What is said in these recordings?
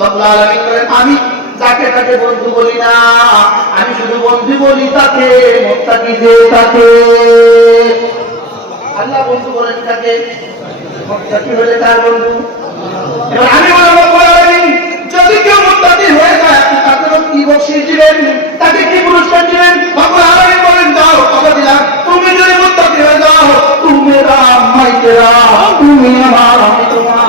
রব্বুল আলামিন বলেন আমি যাকে তাকে বন্ধু বলি না, আমি শুধু বন্ধু বলি তাকে, মুত্তাকিদের তাকে। আল্লাহ বন্ধু বলেন তাকে, মুত্তাকি হলে তার বন্ধু। এবার আমি বলবো রব্বুল আলামিন যদি কেউ মুত্তাকি হয়ে যায় আপনি তাকে কি বকশিশ দিবেন, তাকে কি পুরস্কার দিবেন? রব্বুল আলামিন বলেন দাও কথা দিলাম, তুমি যদি মুত্তাকি হয়ে যাও তুমি মেরা মাই তেরা, তুমি আমার আমি তোমার,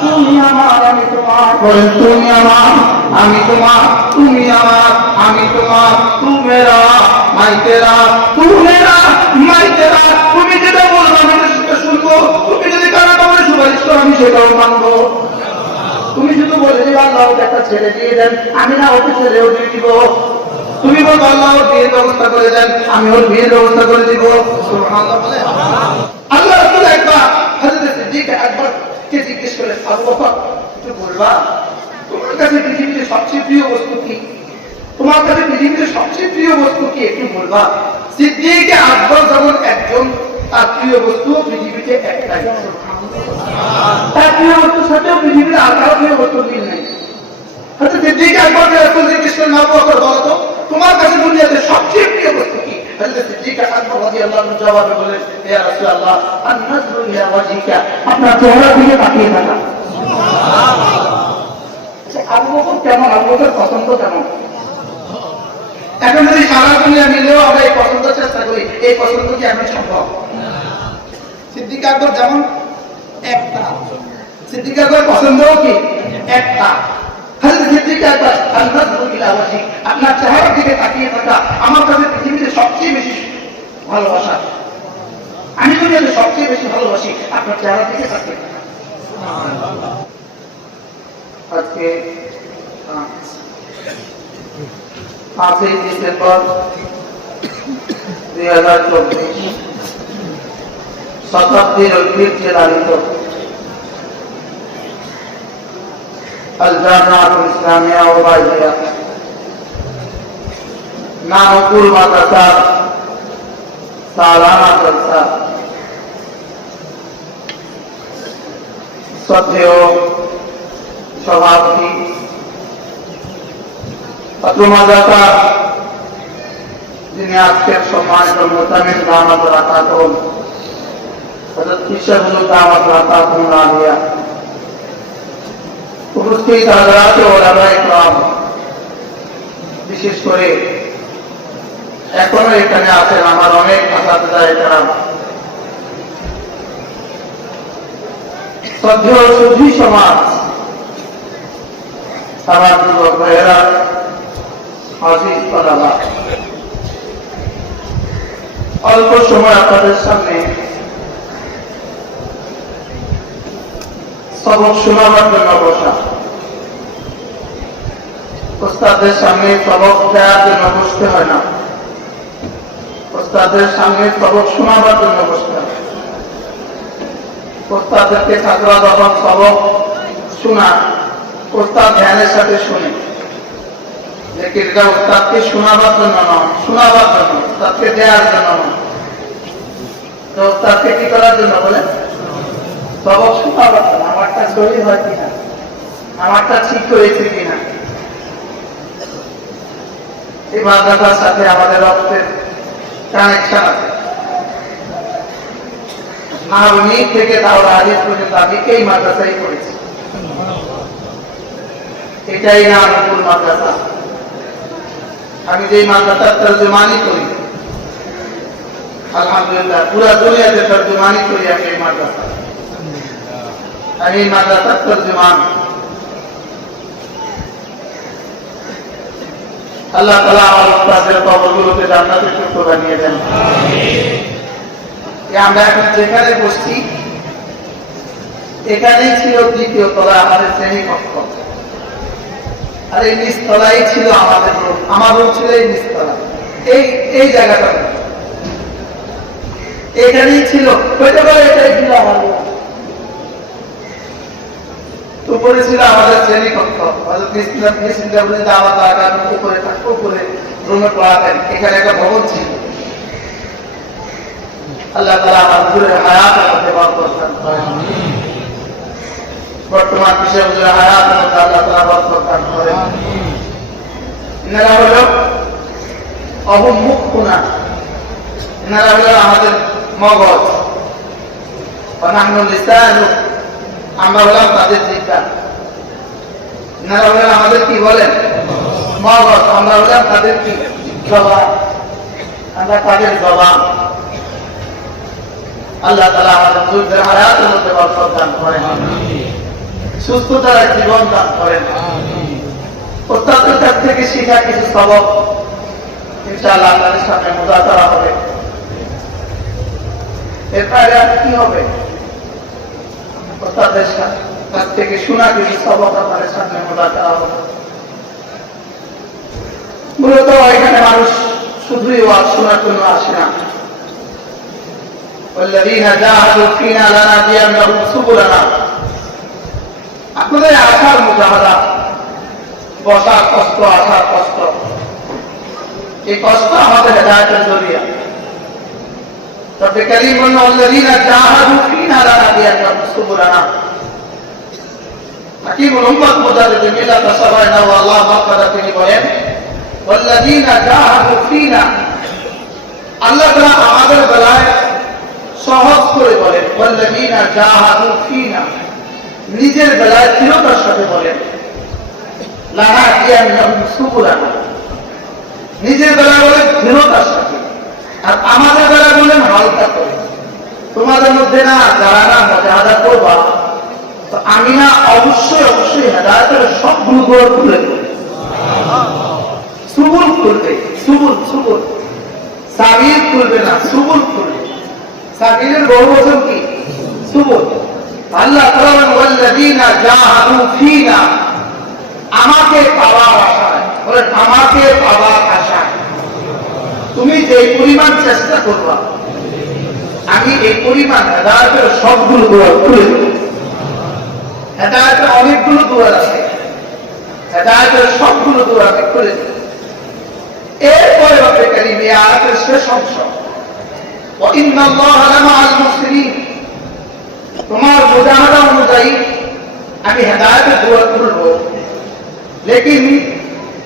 তুমি আমার আমি তোমার। বলেন তুমি আমার আমি তোমার, তুমি আমার আমি তোমার, তুমি মেরা মাই তেরা, তুমি মেরা মাই তেরা। তুমি যেটা বলবো আমি সেটা শুনবো, তুমি যদি কারো কাছে সুপারিশ করো আমি সেটাও মানবো। তুমি শুধু বলে দিবে আল্লাহ ওকে একটা ছেলে দিয়ে দেন, আমি না ওকে ছেলেও দিয়ে দিব। তুমি বলবো আল্লাহ ওর বিয়ের ব্যবস্থা করে দেন, আমি ওর বিয়ের ব্যবস্থা করে দিব। সুবহানাল্লাহ বলে আল্লাহ রাসূল একবার হযরত সিদ্দিক একবার কে জিজ্ঞেস করলেন, আবু বকর তুমি বলবা তোমার কাছে পৃথিবীতে সবচেয়ে প্রিয় বস্তু কি? তোমার কাছে পৃথিবীতে সবচেয়ে প্রিয় বস্তু কি একটু বলবা? সিদ্দিক আকবর যখন একজন তার প্রিয় বস্তু পৃথিবীতে একটাই, তার প্রিয় বস্তুর সাথেও পৃথিবীর আর কারো প্রিয় বস্তুর মিল নেই। হয়তো সিদ্দিক আকবর রাসূল জিজ্ঞেস করলেন, আবু বকর বলো তো তোমার কাছে দুনিয়াতে সবচেয়ে প্রিয় বস্তু কি? হযরত সিদ্দিক আকবর রাদিয়াল্লাহু আনহু জবাবে বলেন, ইয়া রাসূলুল্লাহ আন-নাজরু ইলা ওয়াজহিকা, আপনার চেহারা দিকে তাকিয়ে থাকা। আবু বকর কেমন, আবু বকর পছন্দ কেমন? এখন যদি সারা দুনিয়া মিলেও আমরা এই পছন্দ চেষ্টা করি, এই পছন্দ কি এখন সম্ভব? সিদ্দিক আকবর যেমন একটা, সিদ্দিক আকবর পছন্দও কি একটা। হযরত সিদ্দিক আকবর আন-নাজরু ইলা ওয়াজহি, আপনার চেহারার দিকে তাকিয়ে থাকা আমার কাছে পৃথিবীতে সবচেয়ে বেশি ভালোবাসা। আমি দুনিয়াতে সবচেয়ে বেশি ভালোবাসি আপনার চেহারার দিকে তাকিয়ে থাকা। আজকে 5ই ডিসেম্বর 2024 শতাব্দীর ঐতিহ্যে দাঁড়িত আল জামিআতুল ইসলামিয়া ওবাইদিয়া নানপুর মাদ্রাসার সালানা জলসা শ্রদ্ধেয় সভাপতি ছাত্র মাদ্রাসা যিনি আজকের সম্মানিত মোতামিম দাওয়াত রাকাতুল হযরত ইশাহুল দাওয়াত রাকাতুল আলিয়া, উপস্থিত হযরত ওলামায়ে কেরাম, বিশেষ করে এখনো এখানে আছেন আমার অনেক আসাতিজায়ে কেরাম, শ্রদ্ধেয় সুধী সমাজ, আমার যুবক ভাইয়েরা, আজিজ তালাবা, অল্প সময় আপনাদের সামনে সবক শোনাবার জন্য বসা। ওস্তাদের সামনে সবক দেওয়ার জন্য বসতে হয় না, ওস্তাদের সামনে সবক শোনাবার জন্য বসতে হয়। ওস্তাদেরকে ছাত্ররা যখন সবক শোনা, ওস্তাদ ধ্যানের সাথে শুনে, লেকিন এটা ওস্তাদকে শোনাবার জন্য নয়, শোনাবার জন্য, ওস্তাদকে দেওয়ার জন্য নয়। ওস্তাদকে কি করার জন্য বলে? সবক শোনাবার জন্য। আমারটা সহি হয় কিনা, আমারটা ঠিক হয়েছে কিনা। এই মাদ্রাসার সাথে আমাদের রক্তের কানেকশন আছে। মাহরুমি থেকে তাওরা হাদিস পর্যন্ত আমি এই মাদ্রাসায় পড়েছি। এটাই না নানপুর মাদ্রাসা। আমি যেই মাদ্রাসার তর্জমানি করি, আলহামদুলিল্লাহ পুরা দুনিয়াতে তর্জমানি করি আমি এই মাদ্রাসা। আমি এই মাদ্রাসার তর্জমান। আল্লাহ তাআলা আমার উস্তাদের কবরগুলোকে জান্নাতের টুকরো বানিয়ে দেন। আমরা এখন যেখানে বসছি এখানেই ছিল দ্বিতীয় তলা আমাদের শ্রেণীকক্ষ, আর এই নিচতলাই ছিল আমাদের রুম। আমার রুম ছিল এই নিচতলা, এই জায়গাটা এখানেই ছিল। হইতে পারে এটাই ছিল আমার রুম। উপরে ছিল আমাদের শ্রেণীকক্ষ, উপরে উপরে রুমে পড়াতেন। এখানে একটা ভবন ছিল। আল্লাহ তাআলা আমাদের হায়াত বর্তমান বিষয় হুজুর হায়াত মধ্যে আল্লাহ তাআলা বরকত দান করেন। এনারা হলো অবমুখুনা, এনারা হলো আমাদের মগজ, অনান্য লিসানু, আমরা হলাম তাদের জিহ্বা। এনারা হলেন আমাদের কি বলেন মগজ, আমরা হলাম তাদের কি জবান, আমরা তাদের জবান। আল্লাহ তাআলা আমাদের যুদ্ধের হায়াতের মধ্যে বরকত দান করেন, সুস্থতার জীবন দান করেন। প্রত্যেকটার থেকে শিখা কিছু সবক ইনশাআল্লাহ আপনাদের সামনে মুযাকারা হবে। এরপরে আর কি হবে? প্রত্যেকের কাছ থেকে শোনা কিছু সবক আপনাদের সামনে মুযাকারা হবে। মূলত এখানে মানুষ শুধুই ওয়াজ শোনার জন্য আসে না। والذين جاهدوا فينا لنهدينهم سبلنا। আপনাদের আসার মুজাহাদা, বসার কষ্ট, আসার কষ্ট, এই কষ্ট আমাদের হেদায়েতের জরিয়া। তবে কারীম বলেন والذين جاهدوا فينا لنهدينهم سبلنا। হাকিমুল উম্মাত মুজাদ্দিদ মিল্লাত সাবাইনা ওয়া আল্লাহ মাকফারা তিনি বলেন والذين جاهدوا فينا, আল্লাহ তাআলা আমাদের বেলায় সহজ করে বলেন والذين جاهدوا فينا, নিজের বেলায় দৃঢ়তার সাথে বলেন লানাহদিয়ান্নাহুম সুবুলানা, নিজের বেলায় বলেন দৃঢ়তার সাথে, আর আমাদের বেলায় বলেন হালকা করে। তোমাদের মধ্যে না যারা না মুজাহাদা করবা, তো আমি না অবশ্যই অবশ্যই হেদায়েতের সবগুলো দুয়ার খুলে দেব। সুবুল খুলবে, সুবুল সুবুল, সাবিল খুলবে না, সুবুল খুলবে। সাবিলের বহুবচন কি? সুবুল। আল্লাহ তাআলা বলেন ওয়াল্লাযীনা জাহাদু ফীনা, আমাকে পাওয়ার আশায়, বলেন আমাকে পাওয়ার আশায় তুমি যে পরিমাণ চেষ্টা করবা, আমি এই পরিমাণ হেদায়েতের সবগুলো দুয়ার খুলে দেব। হেদায়েতের অনেকগুলো দুয়ার আছে, হেদায়েতের সবগুলো দুয়ার আমি খুলে দেব। এরপরে রব্বে কারীম এই আয়াতের শেষ অংশ ওয়াইন্নাল্লাহা লামাআল মুহসিনিন, তোমার মুজাহাদা অনুযায়ী আমি হেদায়েতের দুয়ার খুলব, লেকিন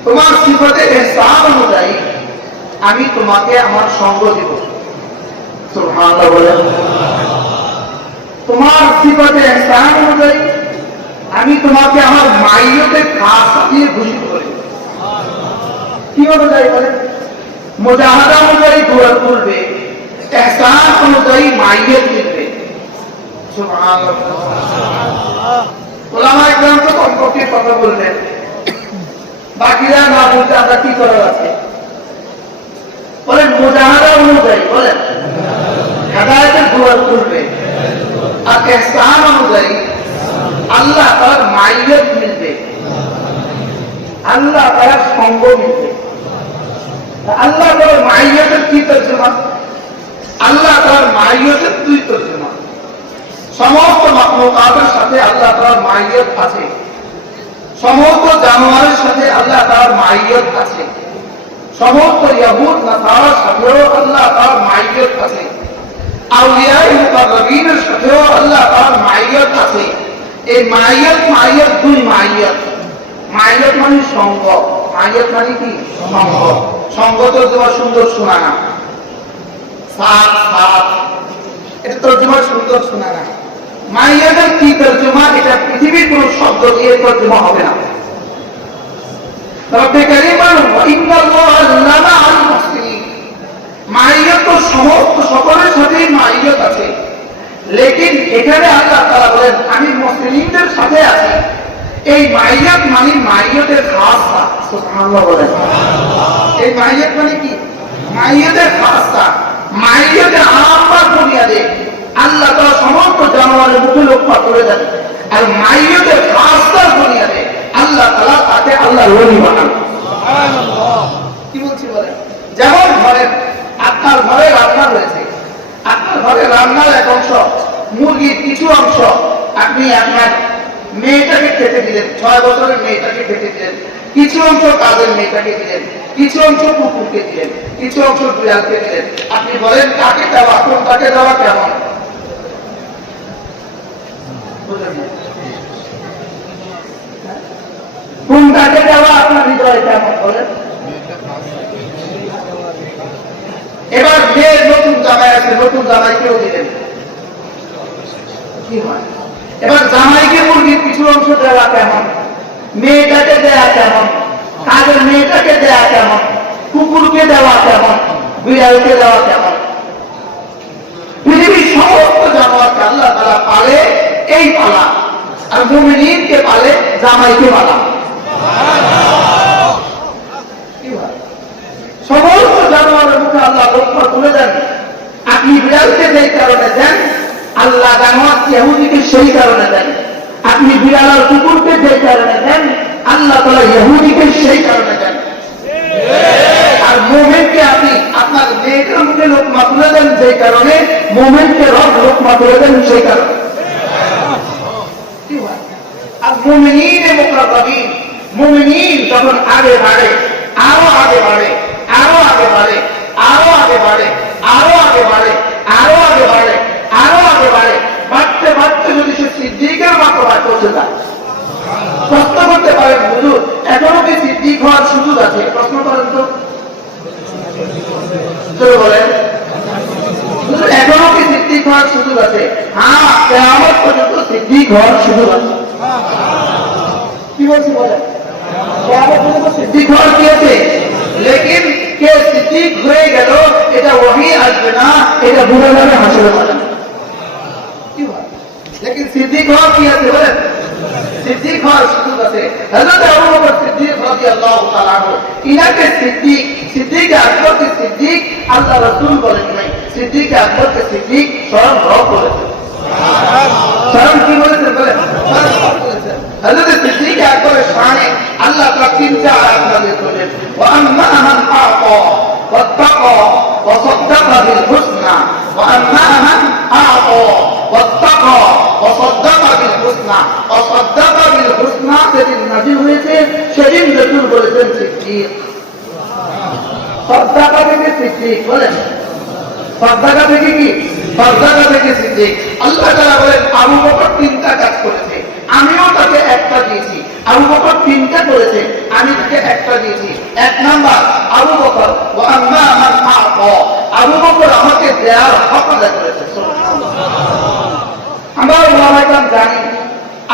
তোমার সিফাতে ইহসান অনুযায়ী আমি তোমাকে আমার সঙ্গ দিব। সুবহানাল্লাহ বলেন। তোমার সিফাতে ইহসান অনুযায়ী আমি তোমাকে আমার মাইয়তে খাসা দিয়ে ঘোষিত করি। কি অনুযায়ী বলেন? মুজাহাদা অনুযায়ী দুয়ার খুলবে, ইহসান অনুযায়ী মাইয়ত মিলবে। সুবহানাল্লাহ। ওলামায়ে কেরাম তো কমপক্ষে কথা বললেন, বাকিরা না বলতে আমরা কি করার আছে? বলেন মুজাহাদা অনুযায়ী, বলেন হেদায়েতের দুয়ার খুলবে, আর ইহসান অনুযায়ী আল্লাহ তাআলার মাইয়ত মিলবে, আল্লাহ তাআলার সঙ্গ মিলবে। আল্লাহ তাআলার মাইয়তের কি তর্জমা? আল্লাহ তাআলার মাইয়তের দুই তর্জমা। সমস্ত মাখলুকাতের সাথে আল্লাহ তাআলার মাইয়ত আছে, সমস্ত জানোয়ারের সাথে আল্লাহ তাআলার মাইয়ত আছে, সমস্ত ইয়াহুদ নাসারার সাথেও আল্লাহ তাআলার মাইয়ত আছে, আউলিয়ায়ে মুকাররাবিনের সাথেও আল্লাহ তাআলার মাইয়ত আছে। এই মাইয়ত মাইয়ত দুই মাইয়ত। মাইয়ত মানে সঙ্গ, মাইয়ত মানে কি? সঙ্গ। সঙ্গ তো তোমার সুন্দর শোনা না, সাথ সাথ, এটা তর্জমা সুন্দর শোনা না। মাইয়তের কি তর্জমা? এটা পৃথিবীর কোন শব্দ দিয়ে তর্জমা হবে না। রব্বে কারীম বলেন ওয়াইন্নাল্লাহা লামাআল মুহসিনিন, মাইয়ত তো সমস্ত সকলের সাথেই মাইয়ত আছে, লেকিন এখানে আল্লাহ তাআলা বলেন আমি মুসলিমদের সাথে আছি। এই মাইয়ত মানে মাইয়তের খাসা। সুবহানাল্লাহ বলেন। এই মাইয়ত মানে কি? মাইয়তের খাসা, মাইয়তের আম্মা বুনিয়াদে আল্লাহ তাআলা সমস্ত জানোয়ারের মুখে লোকমা করে দেন, আর মাইয়তের খাসতার বুনিয়াদে আল্লাহ তাআলা তাকে আল্লাহর ওলি বানান। সুবহানাল্লাহ। কি বলছি বলেন? যেমন ধরেন আপনার ঘরে রান্না রয়েছে, আপনার ঘরে রান্নার এক অংশ, মুরগির কিছু অংশ আপনি আপনার মেয়েটাকে খেতে দিলেন, 6 বছরের মেয়েটাকে খেতে দিলেন, কিছু অংশ কাজের মেয়েটাকে দিলেন, কিছু অংশ কুকুরকে দিলেন, কিছু অংশ বিড়ালকে দিলেন। আপনি বলেন কাকে দেওয়া, কোনটাকে দেওয়া কেমন? কেমন বলেন? এবার মেয়ের নতুন জামাই আছে, নতুন জামাইকেও দিলেন, কি হয়? এবার জামাইকে মুরগির পিছু অংশ দেওয়া কেমন, মেয়েটাকে দেয়া কেমন, কাজের মেয়েটাকে দেয়া কেমন, কুকুরকে দেওয়া কেমন, বিড়ালকে দেওয়া কেমন? পৃথিবীর সমস্ত জানোয়ারকে আল্লাহ তাআলা পালে এই পালা, আর মুমিনকে পালে জামাইকে পালা। সমস্ত জানোয়ারের মুখে আল্লাহ লোকমা তুলে দেন। আপনি বিড়ালকে যেই কারণে দেন, আল্লাহ জানোয়ারকে ইহুদিকে সেই কারণে দেন। আপনি বিড়াল আর কুকুরকে যেই কারণে দেন, আল্লাহ তাআলা ইহুদিকে সেই কারণে দেন। আর মুমিনকে আপনি আপনার মেয়েটার মুখে লোকমা তুলে দেন যেই কারণে, মুমিনকে রব লোকমা তুলে দেন সেই কারণে। আর মুমিনিনে মুকাররাবিন, মুমিনিন যখন আগে বাড়ে, আরো আগে বাড়ে, আরো আগে বাড়ে, আরো আগে বাড়ে, আরো আগে বাড়ে, আরো আগে বাড়ে, আরো আগে বাড়ে, বাড়তে বাড়তে যদি সে সিদ্দিকের মাত্রায় পৌঁছে যায়। প্রশ্ন করতে পারেন, হুজুর এখনো কি সিদ্দিক হওয়ার সুযোগ আছে? প্রশ্ন করেন তো, বলেন এখনো কি সিদ্দিক হওয়ার সুযোগ আছে? হ্যাঁ, কিয়ামত পর্যন্ত সিদ্দিক হওয়ার সুযোগ আছে। কি বলছি বলেন? কিয়ামত পর্যন্ত সিদ্দিক হওয়ার কি আছে? লেকিন কে সিদ্দিক হয়ে গেল এটা ওহী আসবে না, এটা বুড়া যাবে হাসরে পাবে না। কি হয়? লেকিন সিদ্দিক হওয়ার কি আছে বলেন? সিদ্দিক হওয়ার সুযোগ আছে। হযরত আবু বকর সিদ্দিক রাদিয়াল্লাহু তাআলা আনহু, ইনাকে সিদ্দিক, সিদ্দিক আকবরকে সিদ্দিক আল্লাহ রাসূল বলেন নাই, সিদ্দিক আকবরকে সিদ্দিক স্বয়ং রব বলেছেন। স্বয়ং কি বলেছেন বলেন? হযরত সিদ্দিক আকবরের শানে আল্লাহ তাআলা তিনটা আয়াত নাযিল করেন। ওয়া আম্মা মান আতা ওয়াত্তাকা ওয়া সাদ্দাকা বিল হুসনা, ওয়া আম্মা মান আতা ওয়াত্তাকা ওয়া সাদ্দাকা বিল হুসনা, ওয়া সাদ্দাকা বিল হুসনা যেদিন নাযিল হয়েছে সেদিন রাসূল বলেছেন সিদ্দিক। সাদ্দাকা থেকে সিদ্দিক বলেন, সাদ্দাকা থেকে কি? সাদ্দাকা থেকে সিদ্দিক। আল্লাহ তাআলা বলেন আবু বকর তিনটা কাজ করেছে, আমিও তাকে একটা দিয়েছি। আবু বকর তিনটা করেছে, আমি তাকে একটা দিয়েছি। এক নাম্বার আবু বকর ওয়া আম্মা মান আতা, আবু বকর আমাকে দেওয়ার হক আদায় করেছে। আমরা ওলামায়ে জানি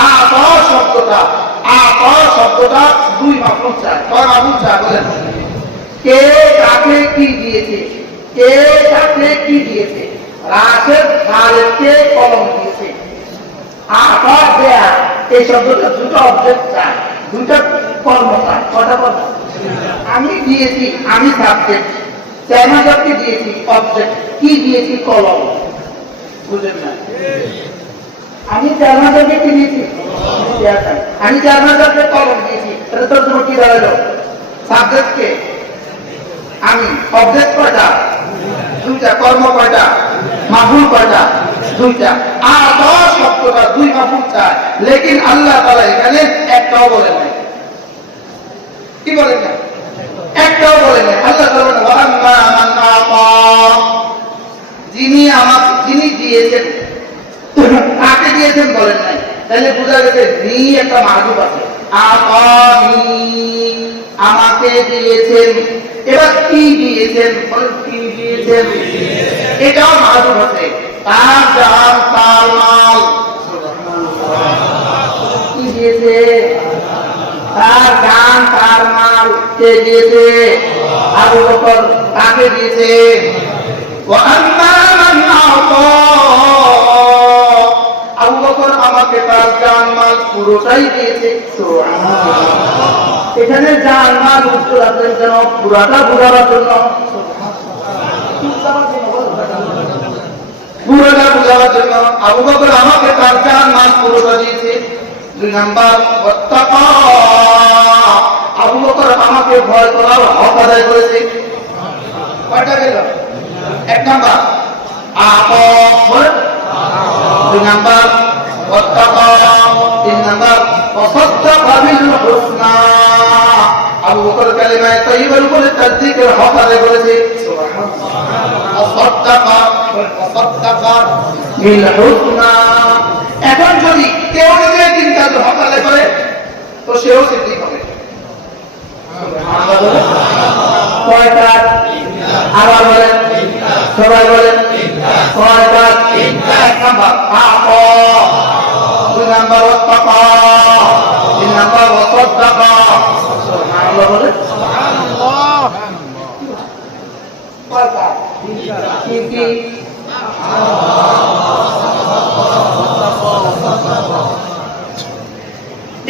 আতা শব্দটা দুই মাফুল চায়। কয় মাফুল চায় বলেন? কে কাকে কি দিয়েছে, কে কাকে কি দিয়েছে। রাশেদ খালেদকে কলম দিয়েছে। আতা দেয়া, এই শব্দটা দুটো অবজেক্ট চায়, দুটো কর্ম চায়। কটা কর্ম? আমি দিয়েছি, আমি সাবজেক্ট, চাইনাকে দিয়েছি অবজেক্ট, কি দিয়েছি? কলম। বুঝলেন না? আমি চাইনাকে কি দিয়েছি? আমি চাইনাকে কলম দিয়েছি। তাহলে তোর জন্য কি দাঁড়ালো? সাবজেক্টকে আমি, অবজেক্ট কয়টা? দুইটা। কর্ম কয়টা? মাফুল কয়টা? দুইটা। আর 10 শব্দটা দুই মাফুল চায়, লেকিন আল্লাহ তাআলা এখানে একটাও বলেন নাই। কি বলেন না? একটাও বলেন নাই। আল্লাহ তাআলা বলেন ওয়া আম্মা মান আতা, যিনি আমাকে, যিনি দিয়েছেন, কাকে দিয়েছেন বলেন নাই। তাহলে বোঝা গেছে নি একটা মাহযুব আছে। আতানি, আমাকে দিয়েছেন। এবার কি দিয়েছেন বলেন? কি দিয়েছেন? এটাও মাহযুব আছে। তার জান তার মাল, কি দিয়েছে? তার জান তার মাল কে দিয়েছে? আবু বকর। কাকে দিয়েছে? ওয়া আম্মা মান আতা, আবু বকর আমাকে তার জান মাল পুরোটাই দিয়েছে। সুবহানাল্লাহ। এখানে জান মাল উত্তর আছে কেন? পুরাটা বুঝাবার জন্য, পুরোটা বুঝাবার জন্য। আবু বকর আমাকে তার জান মাল পুরোটা দিয়েছে। দুই নাম্বার ওয়াত্তাকা, আবু বকর আমাকে ভয় করার হক আদায় করেছে। কয়টা গেল? এক নাম্বার আতা, দুই নাম্বার ওয়াত্তাকা, তিন নাম্বার ওয়াসাদ্দাকা বিল হুসনা, আবু বকর কালিমায়ে তাইয়্যিবার উপরে তাসদীকের হক আদায় করেছে। সুবহানাল্লাহ। ওয়াসাদ্দাকা বিল হুসনা। এখন যদি কেউ যদি তিন কাজ হক আদায় করে তো সেও সিদ্দিক হবে। কয় কাজ? আবার বলেন, সবাই বলেন কয় কাজ? এক নাম্বার আত, দুই নাম্বার ওয়াত্তাকা, তিন নাম্বার ওয়াসাদ্দাকা। সুবহানাল্লাহ বলেন। কয় কাজ? কি কি?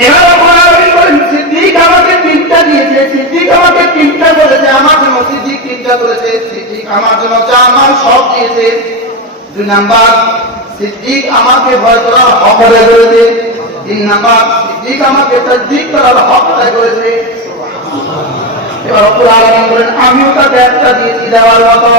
এবার সিদ্দিক আমাকে তিনটা দিয়েছে, সিদ্দিক আমাকে তিনটা বলেছে, আমার জন্য সিদ্দিক তিনটা করেছে, সিদ্দিক আমার জন্য যার নাম সব দিয়েছে। দুই নাম্বার সিদ্দিক আমাকে ভয় করার হক আদায় করেছে। তিন নাম্বার সিদ্দিক আমাকে তাসদীক করার হক আদায় করেছে। এবার রব্বুল আলামিন বলেন আমিও তাকে একটা দিয়েছি দেওয়ার মতো।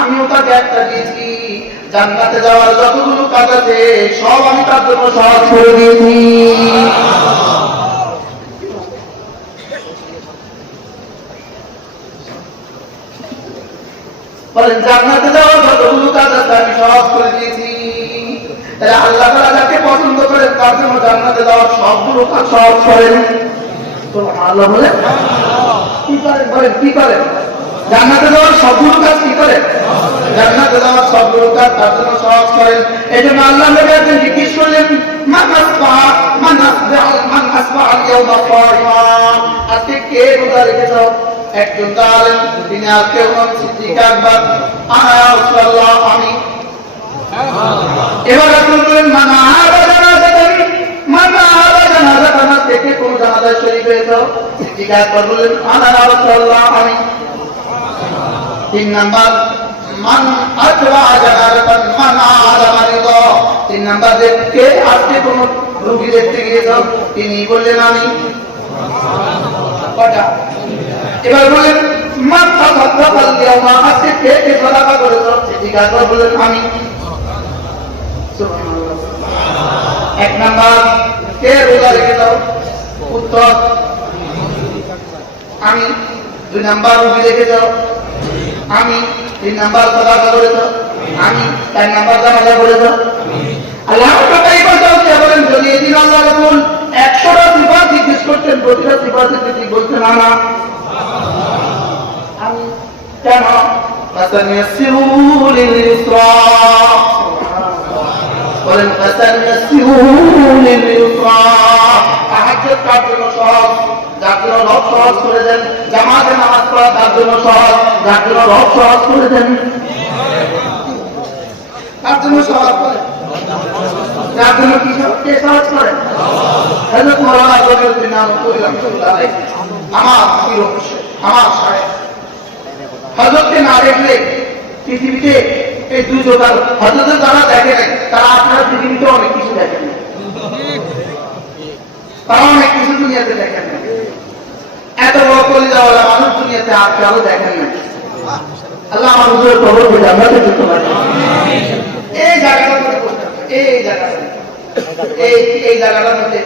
আমিও তাকে একটা দিয়েছি, জান্নাতে যাওয়ার যতগুলো কাজ আছে সব আমি তার জন্য সহজ করে দিয়েছি। বলেন জান্নাতে যাওয়ার যতগুলো কাজ আছে আমি সহজ করে দিয়েছি। তাহলে আল্লাহ তাআলা যাকে পছন্দ করেন তার জন্য জান্নাতে যাওয়ার সবগুলো কাজ সহজ করেন। আল্লাহ বলে কি করেন? বলেন কি করেন? জান্নাতে যাওয়ার সবগুলো কাজ কি করেন? জান্নাতে যাওয়ার সবগুলো কাজ তার জন্য সহজ করেন। এই জন্য আল্লাহ নবী একদিন জিজ্ঞেস করলেন আজকে কে রোজা রেখেছ? একজন দাঁড়ালেন, তিনি আজকে সিদ্দিক আকবর, আনা রাসূলুল্লাহ, আমি। এবার রাসূল বলেন মানা হাদা জানাজাতানি, মানা হাদা জানাজাতানা, থেকে কোন জানাজায় শরীক হয়েছ? সিদ্দিক আকবর বলেন আনা রাসূলুল্লাহ, আমি। তিন নাম্বার মান আতওয়া জানাজাতান মান আলা মারিদা, তিন নাম্বার যে কে আজকে কোন রোগী দেখতে গিয়েছ? তিনি বললেন আমি। কটা? এবার বলেন মান তাসাদ্দাকাল ইয়াওমা, আজকে কে কে সাদাকা করেছ? সিদ্দিক আকবর বললেন আমি। সুবহানাল্লাহ। এক নাম্বার কে রোজা রেখেছ? উত্তর আমি। দুই নাম্বার রোগী রেখেছ? আমি। তিন নাম্বার সাদাকা করেছ? আমি। চার নাম্বার জানাজা করেছ? আল্লাহ তাআলা এই কথা বলেন যদি এদিন আল্লাহ রাসূল 100টা সিফাত জিজ্ঞেস করতেন, প্রতিটা সিফাতের কি বলতেন? না আমি। কেন? ফাসানিয়াসসিরু লিল ইসরা, বলেন ফাসানিয়াসসিরু লিল ইসরা, তাহাজ্জুদ কার জন্য সহজ, যার জন্য রব সহজ করে দেন। জামাতে নামাজ পড়া তার জন্য সহজ, যার জন্য রব সহজ করে দেন। তার জন্য সহজ করে, যার জন্য কি কে সহজ করেন? হযরত মাওলানা জলিলউদ্দিন আহমদ রাহমাতুল্লাহ আলাইহি, আমার পীর আমার শায়েখ, হযরতকে না দেখলে পৃথিবীতে এই দুই জোগাড়, হযরতের যারা দেখে নাই তারা আপনারা পৃথিবীতে অনেক কিছু দেখেন না, তারা অনেক কিছু দুনিয়াতে দেখেন না। এত বড় কলিজাওয়ালা মানুষ দুনিয়াতে আর কারো দেখেন না। আল্লাহ আমার হুজুরের কবর করে আমরা করতে পারি। এই জায়গাটার মধ্যে বসতে হবে, এই জায়গাটা, এই জায়গাটার মধ্যে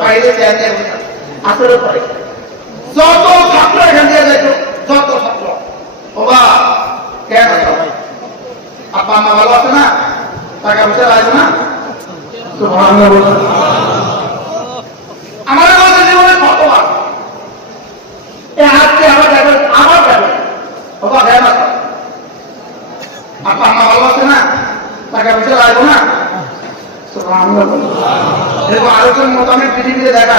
বাইরে চেয়ার নিয়ে বসে আসলে পরে যত ছাত্র এখান দিয়ে যাইতো, যত ছাত্র বাবা কেন আপা আম্মা ভালো আছে না? টাকা পয়সা লাগবে না? আমাদের মধ্যে জীবনে কতবার এই হাতকে আবার দেখবেন, আবার দেখবেন বাবা ভ্যান আছে, আপা আম্মা ভালো আছে না? টাকা পয়সা লাগবে না? এরকম আলোচন মোতাবেক পৃথিবীতে দেখা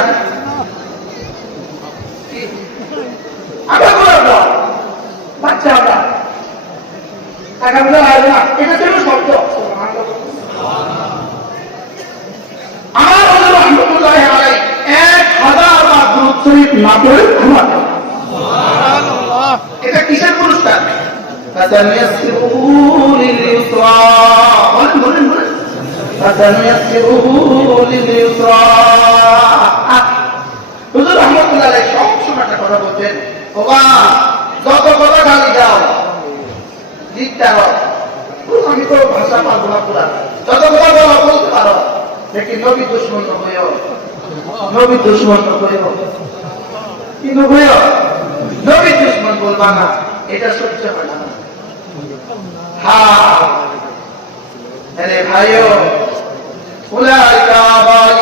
আমরা বলবো বাচ্চা আমরা টাকা পয়সা লাগবে না, এটা ছিল শব্দ। আমার হলো রহমতুল্লাহ আলাইহি 1000 বার দুরূদ শরীফ না পড়ে ঘুমাতে। এটা কিসের পুরস্কার? ফাসানিয়াসসিরু লিল ইসরা, বলেন বলেন বলেন, ফাসানিয়াসসিরু লিল ইসরা। হুজুর রহমতুল্লাহ আলাইহি সব সময় একটা কথা বলতেন, বাবা যত কথা গালি দাও লিখতে হবে, আমি তো ভাষা পারবো না পুরা, যত কথা বলো বলতে পারো, लेकिन नबी दुश्मन न होयो, नबी दुश्मन न होयो, কিন্তু হইও নবী দুশমন বলবা না, এটা সহ্য হয় না। হ্যাঁ আরে ভাইও উলাইকা আবাই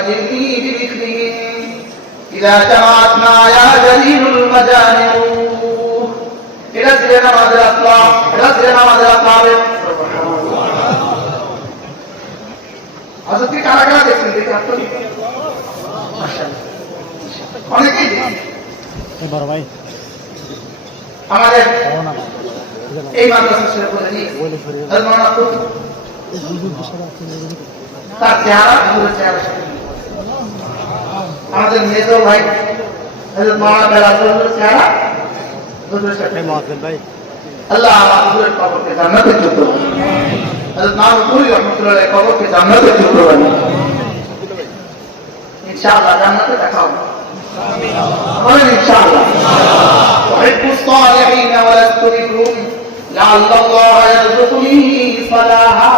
فجئني بمثلهم إذا جمعتنا يا جليل المجانع إلى سيدنا আমাদের আসলাম إلى سيدنا আমাদের আসলাম আজকে কারা কারা দেখছেন দেখে আপনি মাশাআল্লাহ অনেকেই এই বড় ভাই আমাদের এই মাদ্রাসা শেষ করে নি তার চেহারা পুরো চেহারা আমাদের মেজো ভাই হযরত মাওলানা বেলালুর চেহারা দুটোর সাথে মুআজ্জিন ভাই আল্লাহ আমাদের কবরকে জান্নাতে যুক্ত করুন হযরত মাওলানা রহমাতুল্লাহ কবরকে জান্নাতে যুক্ত করুন ইনশাআল্লাহ জান্নাতে দেখা হবে আমিন বলেন ইনশাআল্লাহ وحب الصالحين ولست منهم لعل الله يرزقني صلاحا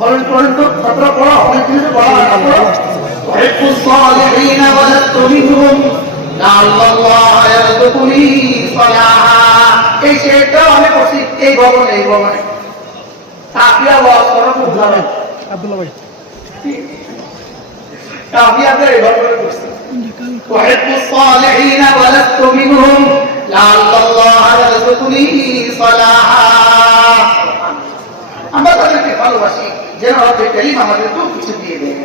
বলেন বলেন তো ছাত্র পড়ো অনেক কিছু পড়া পড়ো وحب الصالحين ولست منهم لعل الله يرزقني صلاحا এই সেটা আমি পড়ছি এই ভবনে তাকিয়া ওয়াজ করা খুব ভালো আব্দুল্লাহ ভাই তাকিয়াতে এই ভবনে পড়ছি وحب الصالحين ولست منهم لعل الله يرزقني صلاحا আমরা তাদেরকে ভালোবাসি যেন রব্বুল কারীম আমাদের তো কিছু দিয়ে দেয়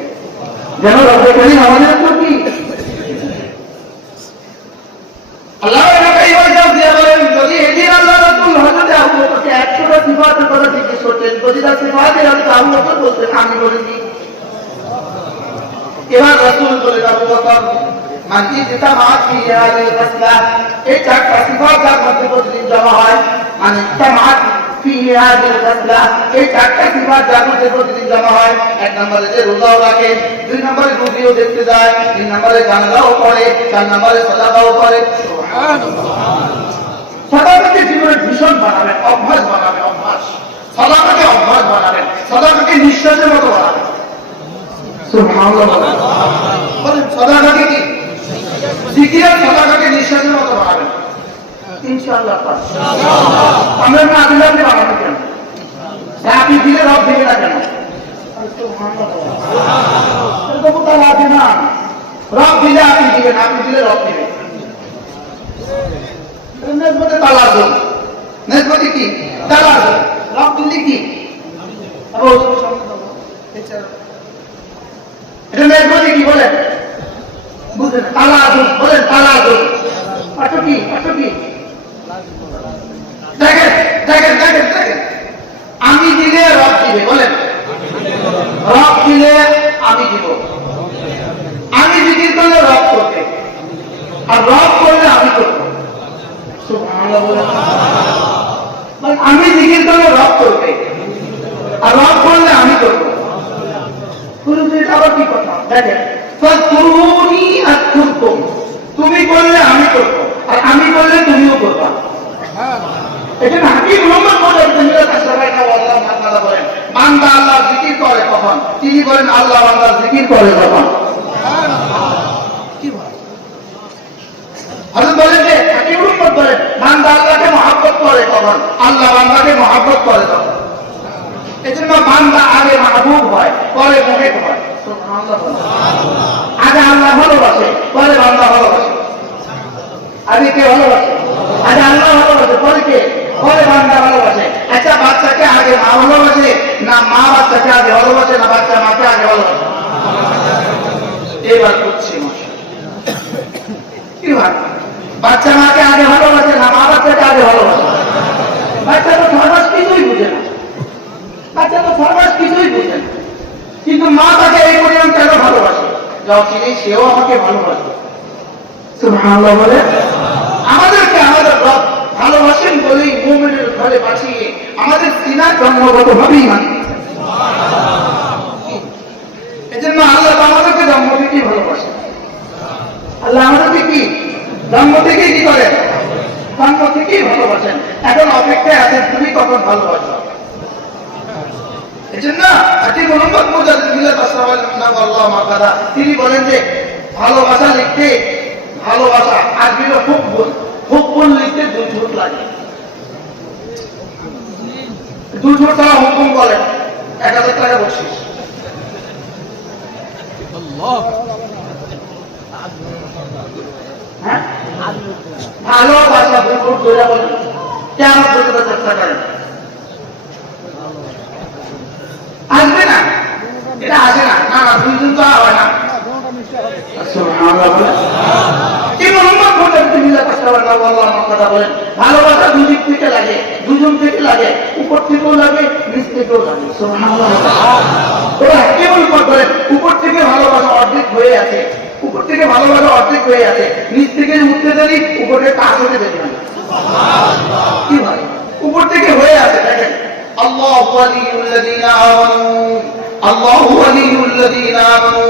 যেন রব্বুল কারীম আমাদের তো কি আল্লাহ এই ওয়াজা দিয়ে বলেন যদি এদিন আল্লাহ রাসূল হযরত আবু বকরকে 100টা সিফাতের কথা জিজ্ঞেস করতেন যদি তার সিফাতের আমি আবু বকর বলতেন আমি বলিনি এবার রাসূল বলেন আবু বকর মানতি যেটা মাত কি হাদিল ফাসলা এই চারটা সিফাত যার মধ্যে প্রতিদিন জমা হয় মানে তামাত ফি হাদিল ফাসলা এই চারটা সিফাত যার মধ্যে প্রতিদিন জমা হয় এক নম্বরে যে রোজাও রাখে দুই নম্বরে রুবিও দেখতে যায় তিন নম্বরে জানাজাও পড়ে চার নম্বরে সালাতও করে সুবহানাল্লাহ সালাতকে জীবনের ভীষণ বানাবেন অভ্যাস বানাবেন অভ্যাস সালাতকে অভ্যাস বানাবেন সালাতকে নিঃশ্বাসের মতো বানাবেন সুবহানাল্লাহ বলেন সালাতকে কি জিকিরের সালাতকে নিঃশ্বাসের মতো বানাবেন ইনশাআল্লাহ আমরা না দিলে আপনি বানাবেন কেন আপনি দিলে রব দিবে না কেন রব দিলে আপনি দিবেন আপনি দিলে রব দিবেন নেসবতে তালাজুল নেসবতে কি তালাজুল রব দিলে কি এটা নেসবতে কি বলেন বুঝলেন তালাজুল বলেন তালাজুল অর্থ কি দেখেন দেখেন দেখেন দেখেন আমি দিলে রব দিবে বলেন রব দিলে আমি দিব আমি জিকির করলে রব করবে আর রব করলে আমি করব সুবহানাল্লাহ বলেন আমি জিকির করলে রব করবে আর রব করলে আমি করব পুরো এটা আবার কি কথা দেখেন ফাকুরুনি আকুরকুম তুমি করলে আমি করব আর আমি করলে তুমিও করবা এটা হাকিম মুহাম্মদ মুজাদ্দিদ তাশরাইকা আল্লাহ তাআলা বলেন বান্দা আল্লাহর জিকির করে কখন তিনি বলেন আল্লাহ বান্দার জিকির করে কখন সুবহানাল্লাহ কি বলেন হযরত বলেন যে হাকিম মুহাম্মদ বলেন বান্দা আল্লাহকে মহব্বত করে কখন আল্লাহ বান্দাকে মহব্বত করে তখন এজন্য বান্দা আগে মাহবুব হয় পরে মুহিব হয় সুবহানাল্লাহ আগে আল্লাহ ভালোবাসে পরে বান্দা ভালোবাসে আগে কে ভালোবাসে আগে আল্লাহ ভালোবাসে পরে কে পরে বান্দা ভালোবাসে আচ্ছা বাচ্চাকে আগে মা ভালোবাসে না মা বাচ্চাকে আগে ভালোবাসে না বাচ্চা মাকে আগে ভালোবাসে এবার করছি কি ভাই বাচ্চা মাকে আগে ভালোবাসে না মা বাচ্চাকে আগে ভালোবাসে বাচ্চা তো সর্বাস কিছুই বুঝে না বাচ্চা তো সর্বাস কিছুই বুঝে না কিন্তু মা তাকে এই পরিমাণ কেন ভালোবাসে যাও চিনি সেও আমাকে ভালোবাসে সুবহানাল্লাহ বলে আমাদেরকে আমাদের রব ভালোবাসেন বলেই মুমিনের ঘরে পাঠিয়ে আমাদের সিনা জন্মগতভাবেই মানিয়েছেন এজন্য আল্লাহ আমাদেরকে জন্ম থেকেই ভালোবাসে আল্লাহ আমাদেরকে কি জন্ম থেকেই কি করেন জন্ম থেকেই ভালোবাসেন এখন অপেক্ষায় আছেন তুমি কখন ভালোবাসো এজন্য হাকিম মুহাম্মদ মুজাদ্দিদ তাশরাইকা তিনি বলেন যে ভালোবাসা লিখতে ভালোবাসা আরবিতে হুব্বুল লিখতে 2 ঠোঁট লাগে 2 ঠোঁট তারা হুকুম বলেন 1000 টাকা বকশিশ হ্যাঁ, ভালোবাসা বুকুর ধরে বলেন কেমন পর্যন্ত চেষ্টা করেন, আসবে না, এটা আসে না, না না দুইজন তো হবে না। ভালোবাসা দুদিক থেকে লাগে, দুজন থেকে লাগে, উপর থেকেও লাগে, নিচ থেকেও লাগে। ওরা কেমন করে উপর থেকে ভালোবাসা অর্ধেক হয়ে আছে, উপর থেকে ভালোবাসা অর্ধেক হয়ে আছে, নিচ থেকে উঠতে দেরি, উপরে কাজ হতে দেরি না। কি হয় উপর থেকে হয়ে আছে, দেখেন আল্লাহু ওয়ালিয়ুল্লাযীনা আমানু, আল্লাহু ওয়ালিয়ুল্লাযীনা আমানু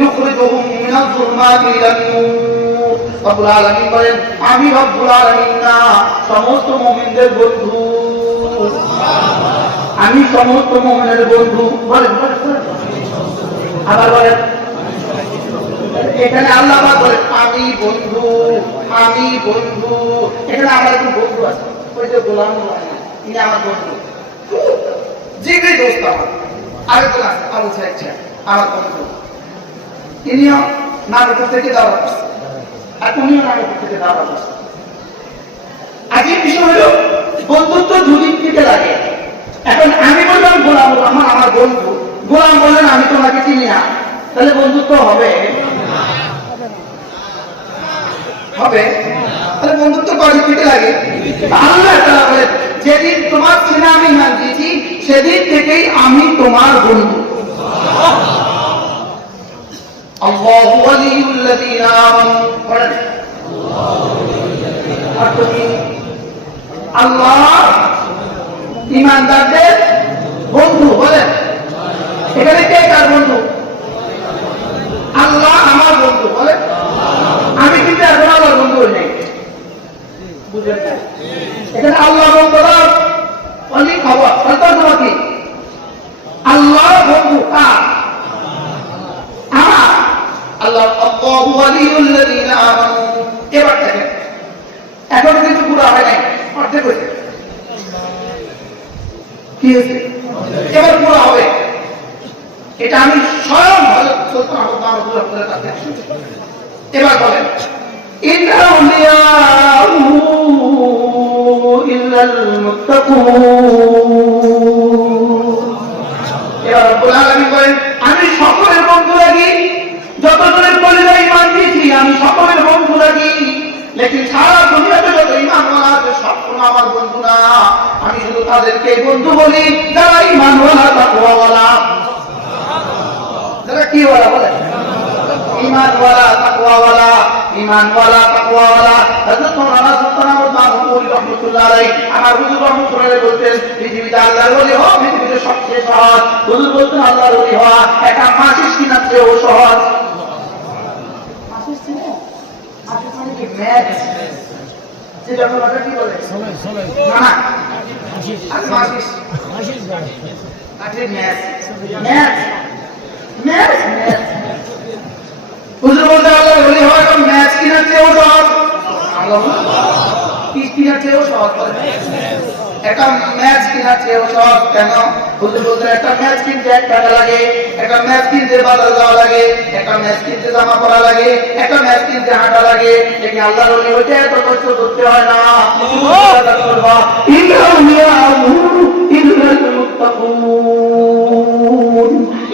ইউখরিজুহুম মিনাজ যুলমাতি ইলান নূর। রব্বুল আলামিন বলেন আমি রব্বুল আলামিন না, সমস্ত মুমিনদের বন্ধু, আমি সমস্ত মুমিনের বন্ধু। বলেন আবার বলেন, এখানে আল্লাহ পাক বলেন আমি বন্ধু, আমি বন্ধু। এখানে আমার একটু বন্ধু আছে, ওই যে গোলাম ইনি আমার বন্ধু, জিগরি দোস্ত আমার। আরেকজন আছে আবু সাইদ সাহেব, আমার বন্ধু, ইনিও নাটক থেকে দাওয়াত আসছে, আর উনিও নাটক থেকে দাওয়াত আসছে। আজকের বিষয় হলো বন্ধুত্ব দুদিক থেকে লাগে। এখন আমি বললাম গোলাম রহমান আমার বন্ধু, গোলাম বললেন আমি তোমাকে চিনি না, তাহলে বন্ধুত্ব হবে? হবে? তাহলে বন্ধুত্ব কদিক থেকে লাগে? আল্লাহ তাআলা বলেন যেদিন তোমার ছেলে আমি ইমান দিয়েছি সেদিন থেকেই আমি তোমার বন্ধু। আল্লাহু ওয়ালিয়ুল্লাযীনা আমানু, বলেন আল্লাহ ঈমানদারদের বন্ধু। বলেন এখানে কে কার বন্ধু? আল্লাহ আমার বন্ধু। বলেন আমি কিন্তু এখন আল্লাহর বন্ধু হই নাই, বুঝলেন? এখানে আল্লাহ বন্ধু অনেক খবর কি আল্লাহ বন্ধু কার? আমার আল্লাহ। আল্লাহু ওয়ালিয়ুল্লাযীনা আমানু। এবার দেখেন এখনো কিন্তু পুরো হয় নাই, অর্ধেক হয়েছে। কি হয়েছে? এবার পুরো হবে। এটা আমি স্বয়ং হযরত সুলতান আবু তাওয়াক্কুল আপনাদের কাছে শুনছি। এবার বলেন ইন্না আউলিয়াহু ইল্লাল মুত্তাকুন। এবার রব্বুল আলামিন বলেন আমি সকলের বন্ধু রাখি, যতজনের পরিচয় ঈমান দিয়েছি আমি সকলের বন্ধু রাখি, লেকিন সারা দুনিয়াতে যত ঈমানওয়ালা আছে সব আমার বন্ধু না। আমি শুধু তাদেরকে বন্ধু বলি যারা ঈমানওয়ালা, তাকওয়াওয়ালা। যারা কি ওয়ালা? বলে ঈমানওয়ালা, তাকওয়াওয়ালা, ঈমানওয়ালা, তাকওয়াওয়ালা। হযরত মাওলানা সুলতান আবু তাওয়াক্কুল রাহমাতুল্লাহ আলাইহি আমার হুজুর রাহমাতুল্লাহ আলাইহি বলতেন পৃথিবীতে আল্লাহর ওলি হওয়া পৃথিবীতে সবচেয়ে সহজ। হুজুর বলতেন আল্লাহর ওলি হওয়া একটা মাসিস কিনার চেয়েও সহজ। মাসিস কিনা? মাসিস মানে কি? ম্যাচ। যেটা আমরা কি বলে? না না মাসিস। মাসিস আরে ম্যাচ, ম্যাচ, ম্যাচ, ম্যাচ। হুজুর বলতে আল্লাহর ওলি হওয়া একটা ম্যাচ কিনার চেয়েও সহজ। আল্লাহ কি কিনার চেয়েও সহজ? একটা ম্যাচ কেনার চেয়েও সহজ। কেন? হুজুর বলতেন একটা ম্যাচ কিনতে 1 টাকা লাগে, একটা ম্যাচ কিনতে বাজার যাওয়া লাগে, একটা ম্যাচ কিনতে জামা পরা লাগে, একটা ম্যাচ কিনতে হাঁটা লাগে। লেকিন আল্লাহর ওলি হইতে এত কষ্ট করতে হয় না। ইন্না আউলিয়াহু ইল্লাল মুত্তাকুন,